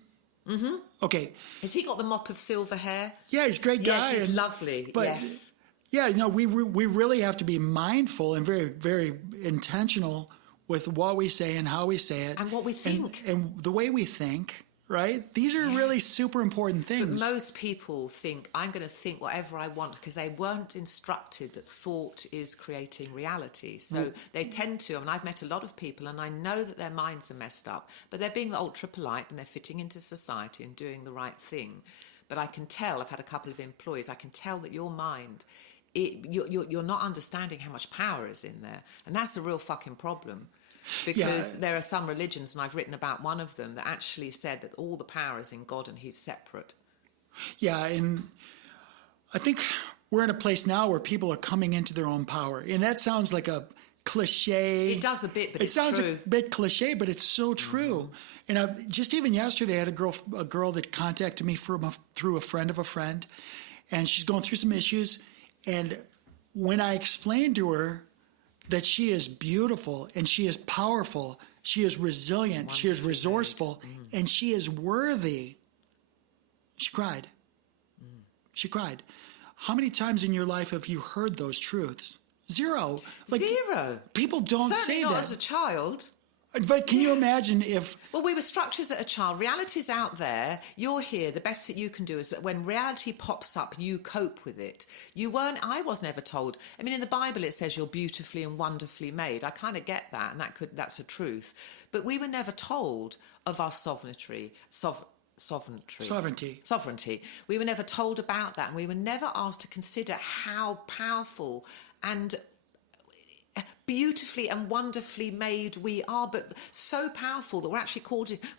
Mm-hmm. Okay. Has he got the mop of silver hair? Yeah, he's a great guy. Yes, he's lovely. But, yes. Yeah, we really have to be mindful and very, very intentional with what we say and how we say it. And what we think. And the way we think, right? These are really super important things. But most people think, I'm going to think whatever I want, because they weren't instructed that thought is creating reality. So they tend to, I've met a lot of people, and I know that their minds are messed up, but they're being ultra polite and they're fitting into society and doing the right thing. But I can tell, I've had a couple of employees, I can tell that your mind, you're not understanding how much power is in there. And that's a real fucking problem. Because there are some religions, and I've written about one of them, that actually said that all the power is in God and he's separate. Yeah, and I think we're in a place now where people are coming into their own power. And that sounds like a cliche. It does a bit, but it's true. It sounds a bit cliche, but it's so true. Mm-hmm. And just even yesterday, I had a girl that contacted me through a friend of a friend, and she's going through some issues. And when I explained to her that she is beautiful and she is powerful, she is resilient, she is resourceful, and she is worthy, she cried. She cried. How many times in your life have you heard those truths? Zero. Zero. People don't Certainly say not that. As a child. But can you imagine if... Well, we were structures as a child. Reality's out there. You're here. The best that you can do is that when reality pops up, you cope with it. I was never told. I mean, in the Bible, it says you're beautifully and wonderfully made. I kind of get that, and that's a truth. But we were never told of our sovereignty. We were never told about that, and we were never asked to consider how powerful and beautifully and wonderfully made we are, but so powerful that we're actually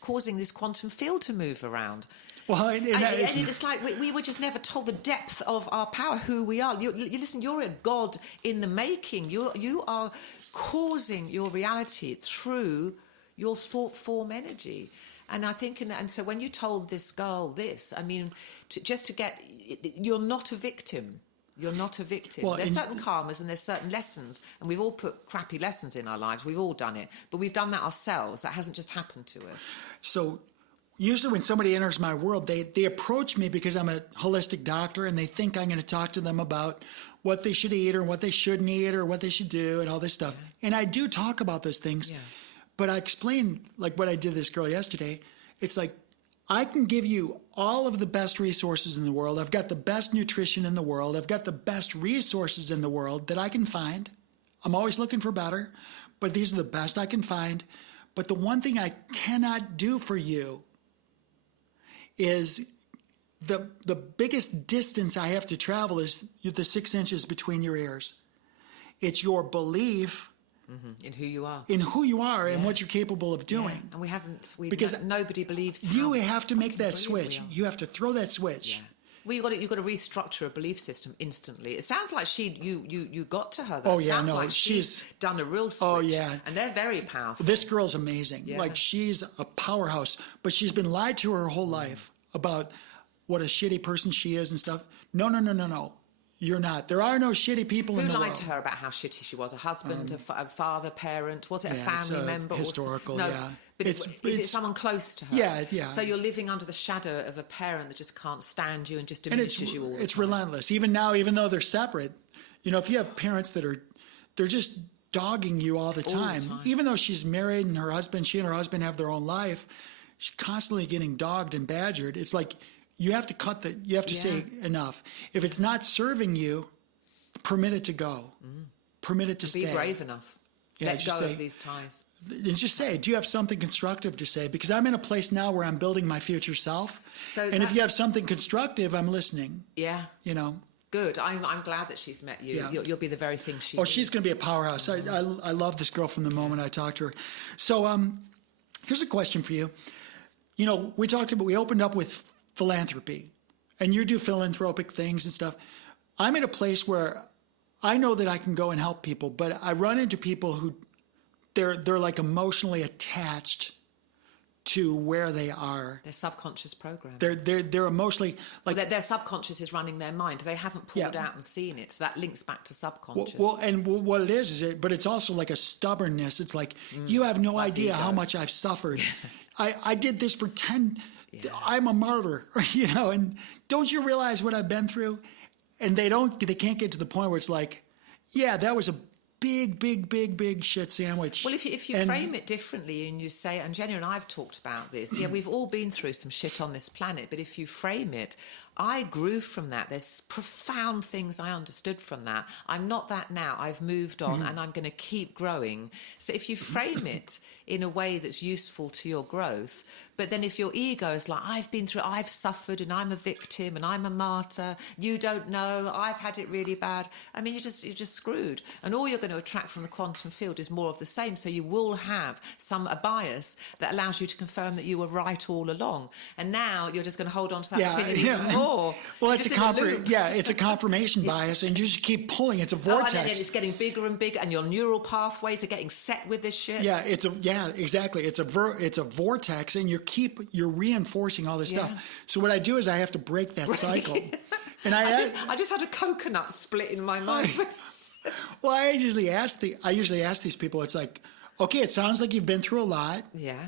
causing this quantum field to move around. Well, and it's like we were just never told the depth of our power, who we are. Listen, you're a god in the making. You are causing your reality through your thought form energy. And I think, and so when you told this girl this, I mean, you're not a victim. You're not a victim. Well, there's certain karmas and there's certain lessons, and we've all put crappy lessons in our lives. We've all done it, but we've done that ourselves. That hasn't just happened to us. So usually when somebody enters my world, they approach me because I'm a holistic doctor, and they think I'm going to talk to them about what they should eat or what they shouldn't eat or what they should do and all this stuff. Yeah. And I do talk about those things, but I explain, like what I did to this girl yesterday. It's like, I can give you all of the best resources in the world. I've got the best nutrition in the world. I've got the best resources in the world that I can find. I'm always looking for better, but these are the best I can find. But the one thing I cannot do for you is the biggest distance I have to travel is the 6 inches between your ears. It's your belief in who you are. And what you're capable of doing. Yeah. And because nobody believes you have to make that switch. You have to throw that switch. Yeah. Well, you've got to restructure a belief system instantly. It sounds like you got to her. Though. It sounds like she's done a real switch. Oh yeah, and they're very powerful. This girl's amazing. Yeah. Like, she's a powerhouse, but she's been lied to her whole life about what a shitty person she is and stuff. No. You're not. There are no shitty people in the world. Who lied to her about how shitty she was? A husband, a father, parent? Was it a family member? Historical, But is it someone close to her? Yeah. So you're living under the shadow of a parent that just can't stand you and just diminishes you all the time. It's relentless. Even now, even though they're separate, if you have parents they're just dogging you all the time. Even though she's married and she and her husband have their own life, she's constantly getting dogged and badgered. It's like, you have to say enough. If it's not serving you, permit it to go. Permit it to stay. Be brave enough. Let go of these ties. And just say, do you have something constructive to say? Because I'm in a place now where I'm building my future self. And if you have something constructive, I'm listening. Yeah. Good. I'm glad that she's met you. Yeah. You'll be the very thing she is. She's going to be a powerhouse. I love this girl from the moment I talked to her. So here's a question for you. we opened up with philanthropy, and you do philanthropic things and stuff. I'm at a place where I know that I can go and help people, but I run into people who they're like emotionally attached to where they are. Their subconscious program. They're emotionally like their subconscious is running their mind. They haven't pulled out and seen it, so that links back to subconscious. And what it is but it's also like a stubbornness. It's like you have no idea how much I've suffered. I did this for 10. Yeah. I'm a martyr, and don't you realize what I've been through? And they can't get to the point where it's like, yeah, that was a big shit sandwich. Well, if you frame it differently and you say, and Jenny and I have talked about this, we've all been through some shit on this planet, but if you frame it, I grew from that. There's profound things I understood from that. I'm not that now. I've moved on and I'm going to keep growing. So if you frame it in a way that's useful to your growth, but then if your ego is like, I've suffered and I'm a victim and I'm a martyr, you don't know, I've had it really bad. I mean, you're just screwed. And all you're going to attract from the quantum field is more of the same. So you will have a bias that allows you to confirm that you were right all along. And now you're just going to hold on to that opinion even more. Well, it's a confirmation bias, and you just keep pulling. It's a vortex. And then it's getting bigger and bigger, and your neural pathways are getting set with this shit. Yeah, exactly. It's a vortex, and you're reinforcing all this stuff. So what I do is I have to break that cycle. And I just had a coconut split in my mind. Well, I usually ask these people. It's like, okay, it sounds like you've been through a lot. Yeah.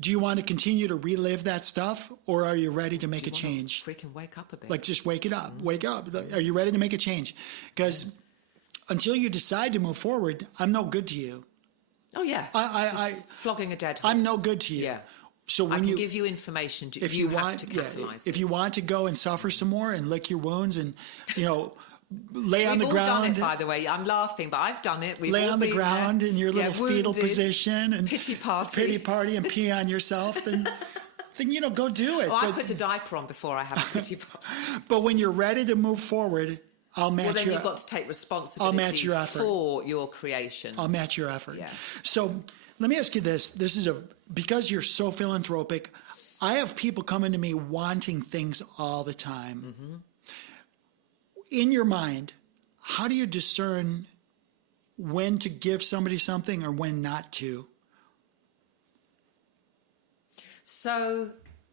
Do you want to continue to relive that stuff, or are you ready to make a change? Freaking wake up a bit. Like, just wake it up. Mm-hmm. Wake up. Are you ready to make a change? Because until you decide to move forward, I'm no good to you. Oh, yeah. I flogging a dead horse. I'm no good to you. Yeah. So when I can give you information. If you have to catalyze if you want to go and suffer some more and lick your wounds and, lay on the ground. We've all done it, by the way. I'm laughing, but I've done it. Lay on the ground in your little fetal position and pity party and pee on yourself. Then go do it. Well, I put a diaper on before I have a pity party. But when you're ready to move forward, I'll match your... Well, then you've got to take responsibility for your creations. I'll match your effort. Yeah. So let me ask you this. This is because you're so philanthropic, I have people coming to me wanting things all the time. Mm-hmm. In your mind, how do you discern when to give somebody something or when not to? So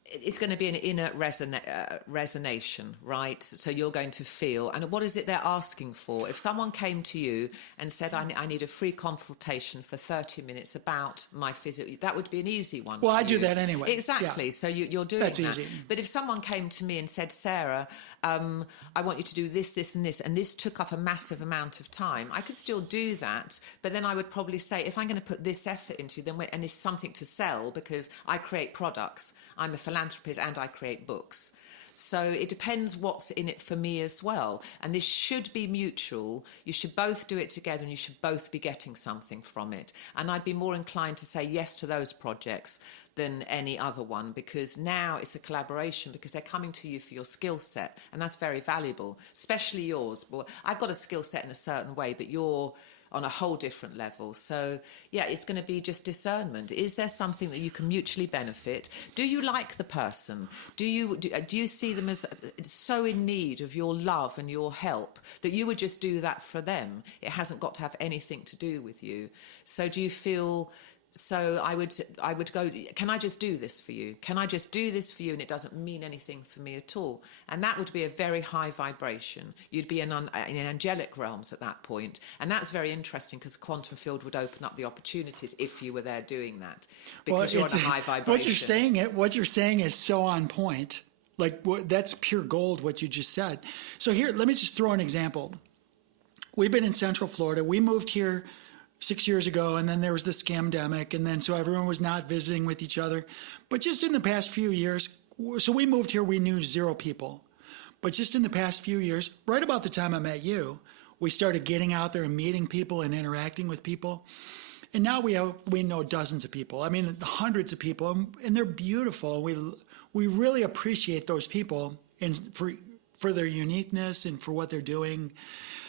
it's going to be an inner resonation, right? So you're going to feel, and what is it they're asking for? If someone came to you and said, I need a free consultation for 30 minutes about my physical, that would be an easy one. Well, I do that anyway. Exactly. Yeah. So you're doing That's that. Easy. But if someone came to me and said, Sarah, I want you to do this, this, and this took up a massive amount of time, I could still do that. But then I would probably say, if I'm going to put this effort into, and it's something to sell, because I create products, I'm a philanthropist and I create books. So it depends what's in it for me as well. And this should be mutual. You should both do it together and you should both be getting something from it. And I'd be more inclined to say yes to those projects than any other one, because now it's a collaboration, because they're coming to you for your skill set, and that's very valuable, especially yours. Well, I've got a skill set in a certain way, but you're on a whole different level. So, yeah, it's going to be just discernment. Is there something that you can mutually benefit? Do you like the person? Do you see them as so in need of your love and your help that you would just do that for them? It hasn't got to have anything to do with you. So do you feel... So I would go, can I just do this for you? Can I just do this for you? And it doesn't mean anything for me at all. And that would be a very high vibration. You'd be in angelic realms at that point. And that's very interesting, because the quantum field would open up the opportunities if you were there doing that, because you're on a high vibration. What you're saying is so on point. Like, that's pure gold, what you just said. So here, let me just throw an example. We've been in Central Florida. We moved here 6 years ago, and then there was the scamdemic, and then so everyone was not visiting with each other. But just in the past few years, so we moved here, we knew 0 people. But just in the past few years, right about the time I met you, we started getting out there and meeting people and interacting with people. And now we know dozens of people. I mean, hundreds of people, and they're beautiful. We really appreciate those people and for their uniqueness and for what they're doing.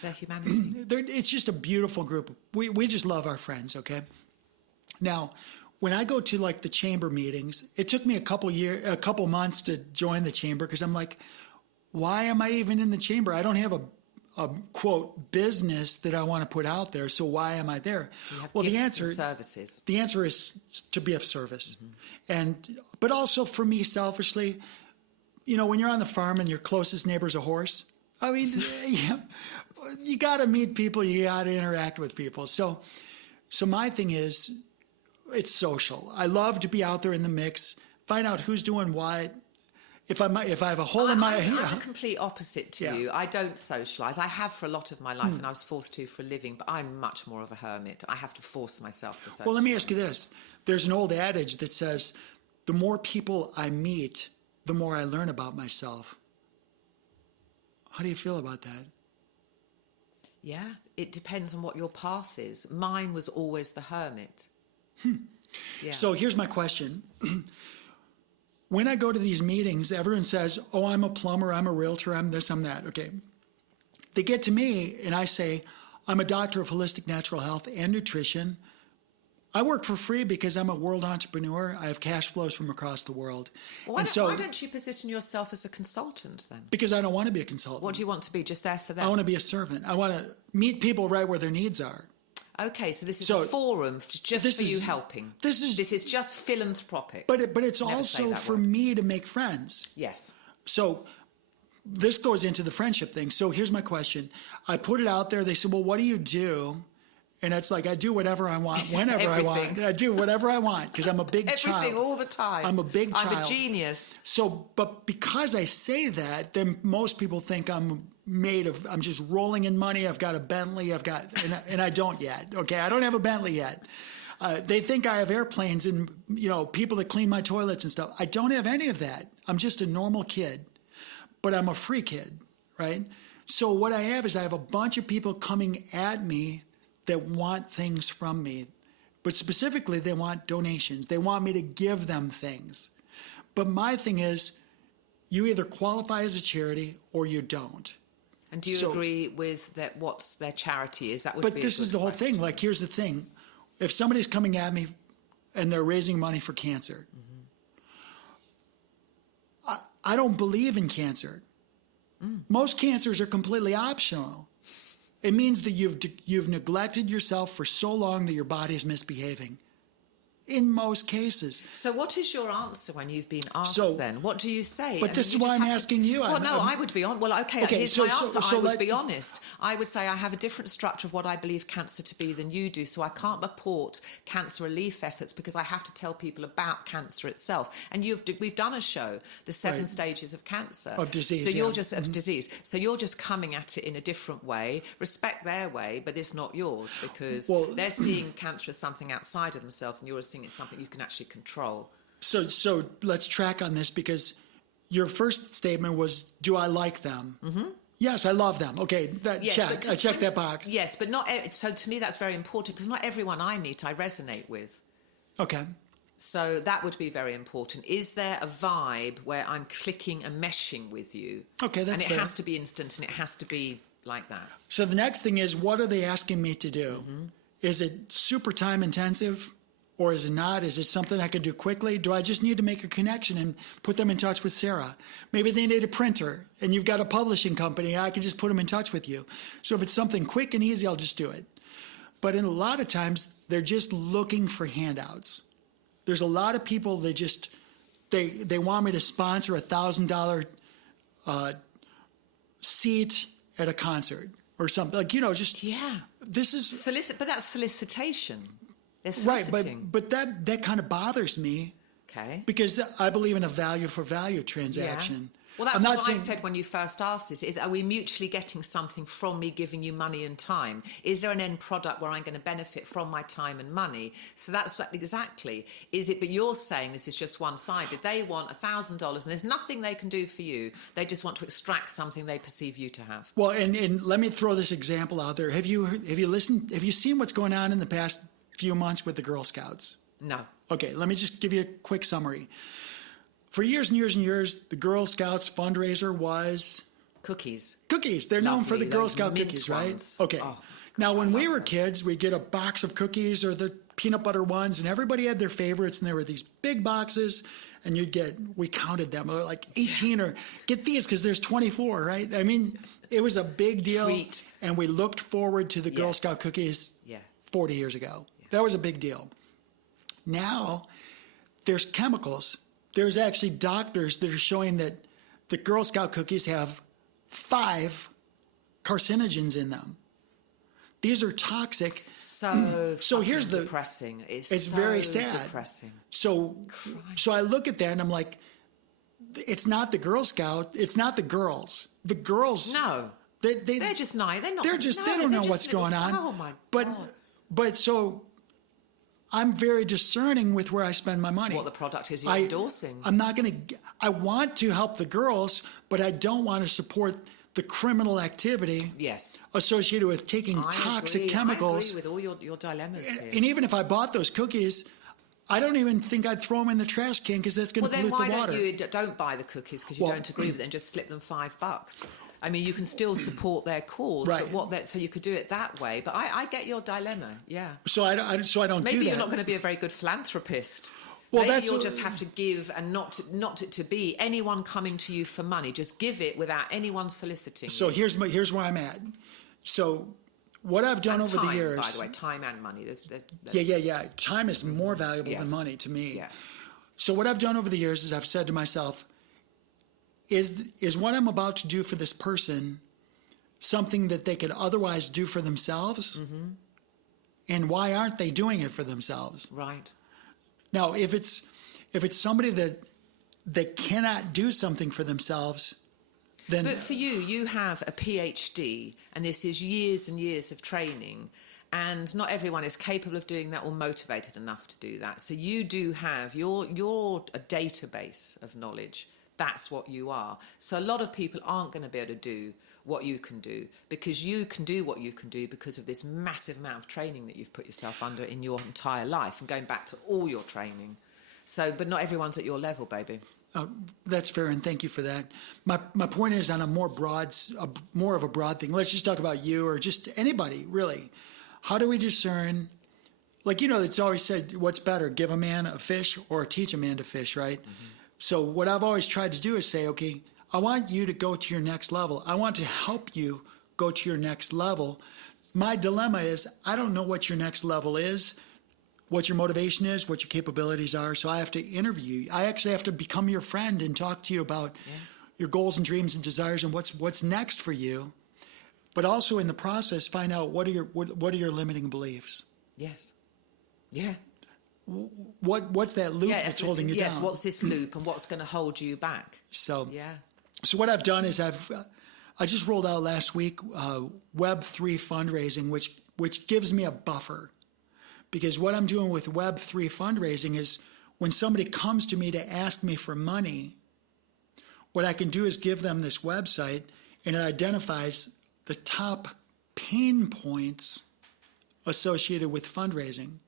Their humanity. It's just a beautiful group. We just love our friends, okay? Now, when I go to like the chamber meetings, it took me a couple months to join the chamber because I'm like, why am I even in the chamber? I don't have a quote business that I want to put out there. So why am I there? Well, the answer is to be of service. But also for me selfishly, when you're on the farm and your closest neighbor's a horse, I mean, you got to meet people, you got to interact with people. So my thing is, it's social. I love to be out there in the mix, find out who's doing what. If I have a hole in my... I'm the complete opposite to you. I don't socialise. I have for a lot of my life, and I was forced to for a living, but I'm much more of a hermit. I have to force myself to socialise. Well, let me ask you this. There's an old adage that says, the more people I meet, the more I learn about myself. How do you feel about that? Yeah, it depends on what your path is. Mine was always the hermit. Yeah. So here's my question. When I go to these meetings, everyone says, oh, I'm a plumber, I'm a realtor, I'm this, I'm that. Okay. They get to me and I say, I'm a doctor of holistic natural health and nutrition. I work for free because I'm a world entrepreneur. I have cash flows from across the world. Well, why don't you position yourself as a consultant then? Because I don't want to be a consultant. What do you want to be? Just there for them? I want to be a servant. I want to meet people right where their needs are. Okay, so this is a forum just for you helping. This is just philanthropic. But it's also for me to make friends. Yes. So this goes into the friendship thing. So here's my question. I put it out there. They said, well, what do you do? And it's like, I do whatever I want, whenever I want. I do whatever I want because I'm a big child. Everything all the time. I'm a big child. I'm a genius. So, but because I say that, then most people think I'm just rolling in money. I've got a Bentley. And I don't yet. Okay. I don't have a Bentley yet. They think I have airplanes and, people that clean my toilets and stuff. I don't have any of that. I'm just a normal kid, but I'm a free kid. Right. So what I have is I have a bunch of people coming at me that want things from me, but specifically they want donations. They want me to give them things. But my thing is, you either qualify as a charity or you don't. And do you agree with that? What's their charity is? That would be. But this is the whole thing. Like, here's the thing: if somebody's coming at me and they're raising money for cancer, I don't believe in cancer. Most cancers are completely optional. It means that you've neglected yourself for so long that your body is misbehaving. In most cases. So what is your answer when you've been asked then? What do you say? But this is why I'm asking you. Well, I would be honest. Well, okay, here's my answer. I would be honest. I would say I have a different structure of what I believe cancer to be than you do, so I can't report cancer relief efforts because I have to tell people about cancer itself. And we've done a show, The 7 Stages of Cancer. Of disease, So you're just, of disease. So you're just coming at it in a different way. Respect their way, but it's not yours because they're seeing cancer as something outside of themselves and you're seeing it's something you can actually control. So let's track on this because your first statement was, do I like them? Mm-hmm. Yes, I love them. Okay, check. I checked that box. Yes, but not. So to me, that's very important because not everyone I meet I resonate with. Okay. So that would be very important. Is there a vibe where I'm clicking and meshing with you? Okay, that's fair. And it has to be instant and it has to be like that. So the next thing is, what are they asking me to do? Mm-hmm. Is it super time intensive? Or is it not? Is it something I can do quickly? Do I just need to make a connection and put them in touch with Sarah? Maybe they need a printer and you've got a publishing company. I can just put them in touch with you. So if it's something quick and easy, I'll just do it. But in a lot of times, they're just looking for handouts. There's a lot of people that just, they want me to sponsor a $1,000 seat at a concert or something. Like, this is... But that's solicitation. Right, but that kind of bothers me. Okay. Because I believe in a value for value transaction. Yeah. Well, that's what I said when you first asked this. Are we mutually getting something from me giving you money and time? Is there an end product where I'm going to benefit from my time and money? So that's exactly. Is it? But you're saying this is just one-sided. They want $1,000 and there's nothing they can do for you. They just want to extract something they perceive you to have. Well, and let me throw this example out there. Have you seen what's going on in the past few months with the Girl Scouts? No. Okay, let me just give you a quick summary. For years and years and years, the Girl Scouts fundraiser was... Cookies. Cookies. They're known for the Girl Scout cookies, right? Okay. Oh, now, when we were kids, we'd get a box of cookies or the peanut butter ones, and everybody had their favorites, and there were these big boxes, and we counted them, like 18, or get these because there's 24, right? I mean, it was a big deal. Treat. And we looked forward to the Girl Scout cookies 40 years ago. That was a big deal. Now, there's chemicals. There's actually doctors that are showing that the Girl Scout cookies have 5 carcinogens in them. These are toxic. So here's the depressing. It's so very sad. Depressing. So I look at that and I'm like, it's not the Girl Scout. It's not the girls. The girls. No. They're just nice. They're not. They don't know what's going on. Oh my God. But so I'm very discerning with where I spend my money. What the product is you're endorsing. I want to help the girls, but I don't want to support the criminal activity associated with taking toxic chemicals. I agree with all your dilemmas here. And even if I bought those cookies, I don't even think I'd throw them in the trash can because that's going to pollute the water. Well, then why don't buy the cookies because you don't agree with it and just slip them $5? I mean, you can still support their cause, right. But so you could do it that way. But I get your dilemma, So I don't do that. Maybe you're not going to be a very good philanthropist. Well, maybe you'll just have to give and not to be anyone coming to you for money. Just give it without anyone soliciting. So here's where I'm at. So what I've done over the years, by the way, time and money. There's Time is more valuable than money to me. Yeah. So what I've done over the years is I've said to myself, is what I'm about to do for this person something that they could otherwise do for themselves? Mm-hmm. And why aren't they doing it for themselves? Right. Now, if it's somebody that cannot do something for themselves, then... But for you have a PhD, and this is years and years of training, and not everyone is capable of doing that or motivated enough to do that. So you do have you're a database of knowledge. That's what you are. So a lot of people aren't going to be able to do what you can do because you can do what you can do because of this massive amount of training that you've put yourself under in your entire life and going back to all your training. So, but not everyone's at your level, baby. That's fair, and thank you for that. My point is on a more of a broad thing. Let's just talk about you or just anybody, really. How do we discern, like, it's always said, what's better, give a man a fish or teach a man to fish, right? Mm-hmm. So what I've always tried to do is say, okay, I want you to go to your next level. I want to help you go to your next level. My dilemma is I don't know what your next level is, what your motivation is, what your capabilities are. So I have to interview you. I actually have to become your friend and talk to you about your goals and dreams and desires and what's next for you. But also in the process, find out what are your limiting beliefs. Yes. Yeah. What's that loop that's holding you down? Yes, what's this loop and what's going to hold you back? So what I've done is I just rolled out last week Web3 fundraising, which gives me a buffer. Because what I'm doing with Web3 fundraising is when somebody comes to me to ask me for money, what I can do is give them this website and it identifies the top pain points associated with fundraising.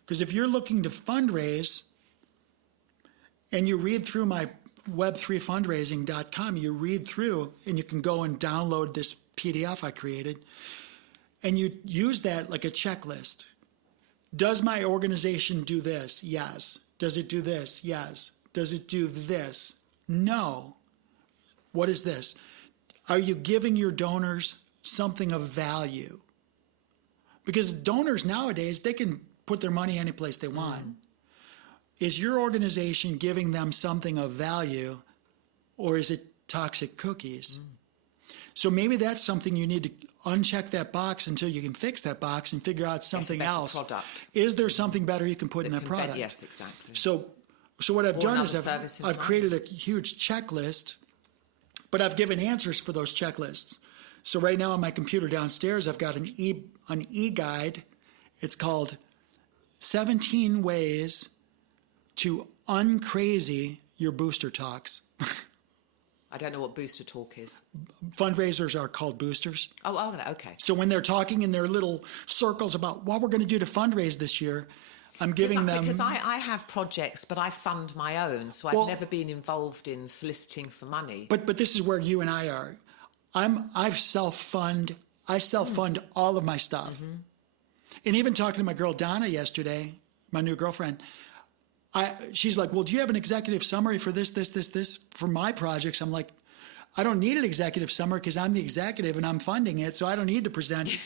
Because if you're looking to fundraise and you read through my web3fundraising.com, you read through and you can go and download this PDF I created and you use that like a checklist. Does my organization do this? Yes. Does it do this? Yes. Does it do this? No. What is this? Are you giving your donors something of value? Because donors nowadays, they can put their money any place they want. Mm. Is your organization giving them something of value, or is it toxic cookies? Mm. So maybe that's something you need to uncheck that box until you can fix that box and figure out something else. Product. Is there something better you can put in that product? Yes, exactly. So what I've done is I've created a huge checklist, but I've given answers for those checklists. So right now on my computer downstairs, I've got an e-guide. It's called 17 Ways to Uncrazy Your Booster Talks. I don't know what booster talk is. Fundraisers are called boosters. Oh, okay. So when they're talking in their little circles about what we're going to do to fundraise this year, I'm giving them... Because I have projects, but I fund my own, so I've never been involved in soliciting for money. But this is where you and I are. I self-fund all of my stuff. Mm-hmm. And even talking to my girl Donna yesterday, my new girlfriend, she's like, well, do you have an executive summary for this, for my projects? I'm like, I don't need an executive summary because I'm the executive and I'm funding it. So I don't need to present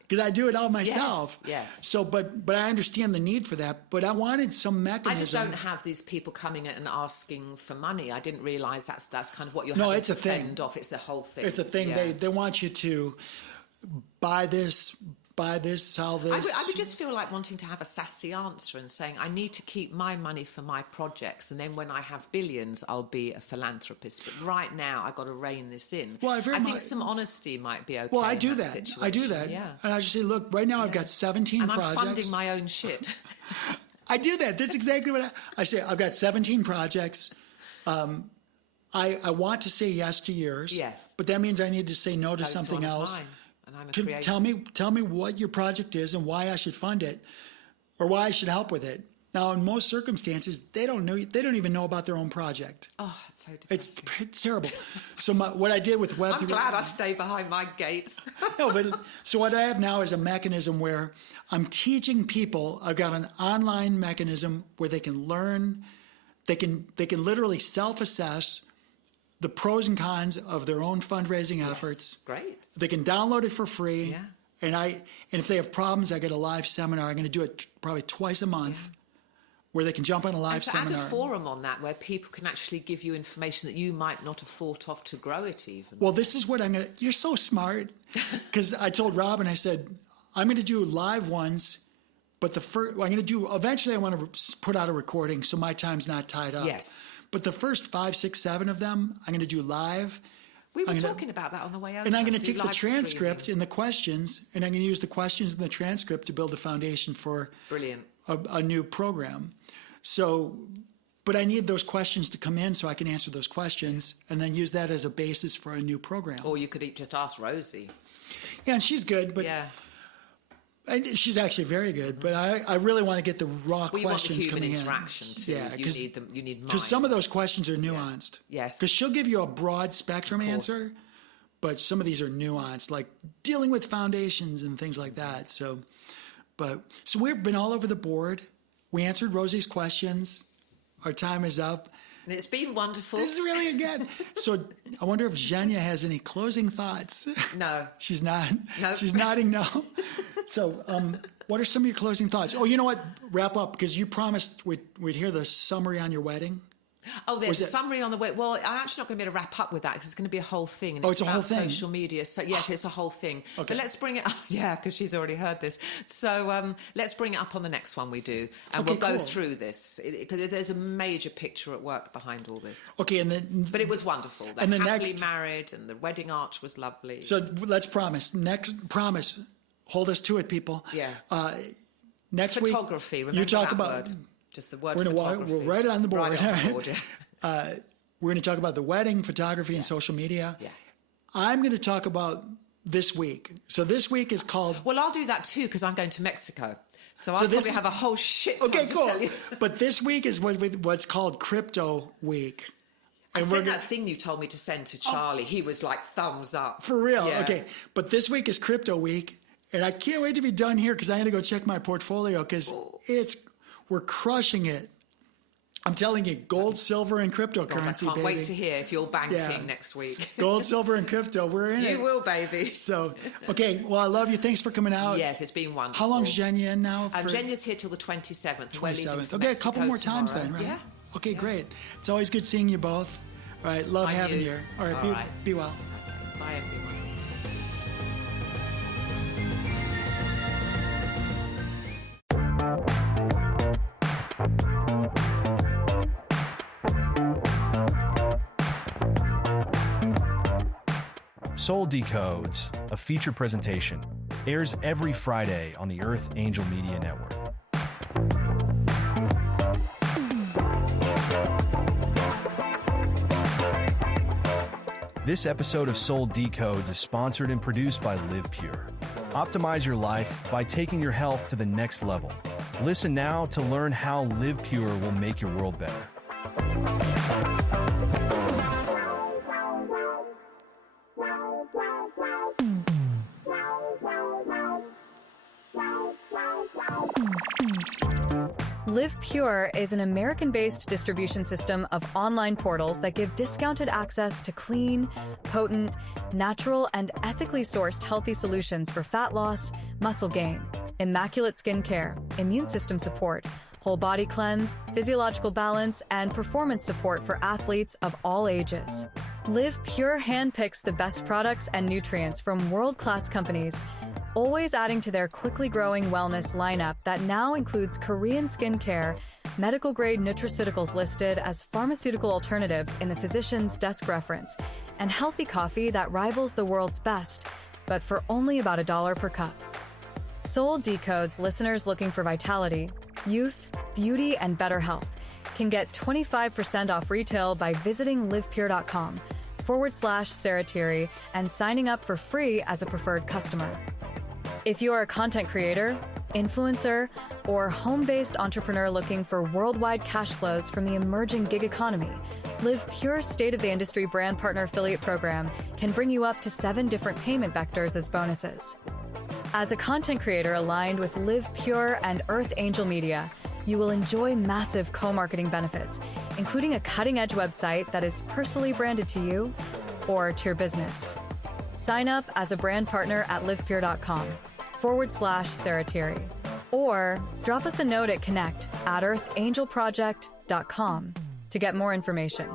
because I do it all myself. Yes. So, but I understand the need for that. But I wanted some mechanism. I just don't have these people coming in and asking for money. I didn't realize that's kind of what you're No, having it's to a thing. fend off. It's the whole thing. It's a thing. Yeah. They want you to buy this, sell this. I would just feel like wanting to have a sassy answer and saying, I need to keep my money for my projects, and then when I have billions, I'll be a philanthropist. But right now, I've got to rein this in. Well, I think some honesty might be okay. Well, I in do that. situation. I do that. Yeah. And I just say, look, right now I've got 17 and projects. I'm funding my own shit. I do that. That's exactly what I say. I've got 17 projects. I want to say yes to yours. Yes. But that means I need to say no to something else. Mine, and I'm a creative. Tell me what your project is and why I should fund it or why I should help with it. Now, in most circumstances, they don't even know about their own project. Oh, it's so depressing. It's terrible. So what I did with Web3... I'm glad I stay behind my gates. No, but so what I have now is a mechanism where I'm teaching people. I've got an online mechanism where they can learn. They can literally self-assess the pros and cons of their own fundraising efforts. Great. They can download it for free. Yeah. And if they have problems, I get a live seminar. I'm going to do it probably twice a month, where they can jump on a live seminar. Add a forum on that where people can actually give you information that you might not have thought of to grow it even. Well, this is what I'm going to... You're so smart. Because I told Robin, I said, I'm going to do live ones, but I'm going to do... Eventually, I want to put out a recording so my time's not tied up. Yes. But the first 5, 6, 7 of them, I'm going to do live. We were talking about that on the way over. And I'm going to take the transcript and the questions, and I'm going to use the questions in the transcript to build the foundation for Brilliant. a new program. So, but I need those questions to come in so I can answer those questions and then use that as a basis for a new program. Or you could just ask Rosie. Yeah, and she's good, but and she's actually very good. But I really want to get the raw questions coming in. You want the human interaction too. Yeah, you need because some of those questions are nuanced. Yeah. Yes. Because she'll give you a broad spectrum answer, but some of these are nuanced, like dealing with foundations and things like that. So we've been all over the board. We answered Rosie's questions. Our time is up. And it's been wonderful. This is really good. So I wonder if Zhenya has any closing thoughts. No. She's not. No. She's nodding no. So what are some of your closing thoughts? Oh, you know what? Wrap up, because you promised we'd hear the summary on your wedding. Oh, there's a summary on the way. Well, I'm actually not going to be able to wrap up with that because it's going to be a whole thing. And it's a whole thing. Social media. So yes, it's a whole thing. Okay. But let's bring it up. Yeah, because she's already heard this. So let's bring it up on the next one we do, and we'll go through this because there's a major picture at work behind all this. Okay, but it was wonderful. They're and the happily married, and the wedding arch was lovely. So let's promise. Promise. Hold us to it, people. Yeah. Next photography. week, Remember you talk that about word. Just the word photography. We'll write it on the board. Right on the board, yeah. We're going to talk about the wedding, photography, and social media. Yeah. I'm going to talk about this week. So this week is called... Well, I'll do that too because I'm going to Mexico. So I'll probably have a whole shit ton to tell you. But this week is what's called Crypto Week. I sent that thing you told me to send to Charlie. He was like, thumbs up. For real? Yeah. Okay. But this week is Crypto Week. And I can't wait to be done here because I need to go check my portfolio because we're crushing it. I'm telling you, gold, silver, and cryptocurrency, I can't wait to hear if you're banking next week. Gold, silver, and crypto, we're in it. You will, baby. So, okay, well, I love you. Thanks for coming out. Yes, it's been wonderful. How long's Zhenya in now? Zhenya's here till the 27th. 27th. Okay, a couple more times then, right? Yeah. Okay, great. It's always good seeing you both. All right, love having you. All right, be well. Bye, everyone. Soul Decodes, a feature presentation, airs every Friday on the Earth Angel Media Network. This episode of Soul Decodes is sponsored and produced by Live Pure. Optimize your life by taking your health to the next level. Listen now to learn how Live Pure will make your world better. Wow. Live Pure is an American-based distribution system of online portals that give discounted access to clean, potent, natural, and ethically sourced healthy solutions for fat loss, muscle gain, immaculate skin care, immune system support, whole body cleanse, physiological balance, and performance support for athletes of all ages. Live Pure handpicks the best products and nutrients from world-class companies, always adding to their quickly growing wellness lineup that now includes Korean skincare, medical-grade nutraceuticals listed as pharmaceutical alternatives in the physician's desk reference, and healthy coffee that rivals the world's best, but for only about $1 per cup. Soul Decodes listeners looking for vitality, youth, beauty, and better health can get 25% off retail by visiting livepure.com/Sarah Tirri and signing up for free as a preferred customer. If you are a content creator, influencer, or home-based entrepreneur looking for worldwide cash flows from the emerging gig economy, Live Pure's state-of-the-industry brand partner affiliate program can bring you up to 7 different payment vectors as bonuses. As a content creator aligned with Live Pure and Earth Angel Media, you will enjoy massive co-marketing benefits, including a cutting-edge website that is personally branded to you or to your business. Sign up as a brand partner at livepure.com/Sarah Tirri, or drop us a note at connect@earthangelproject.com to get more information.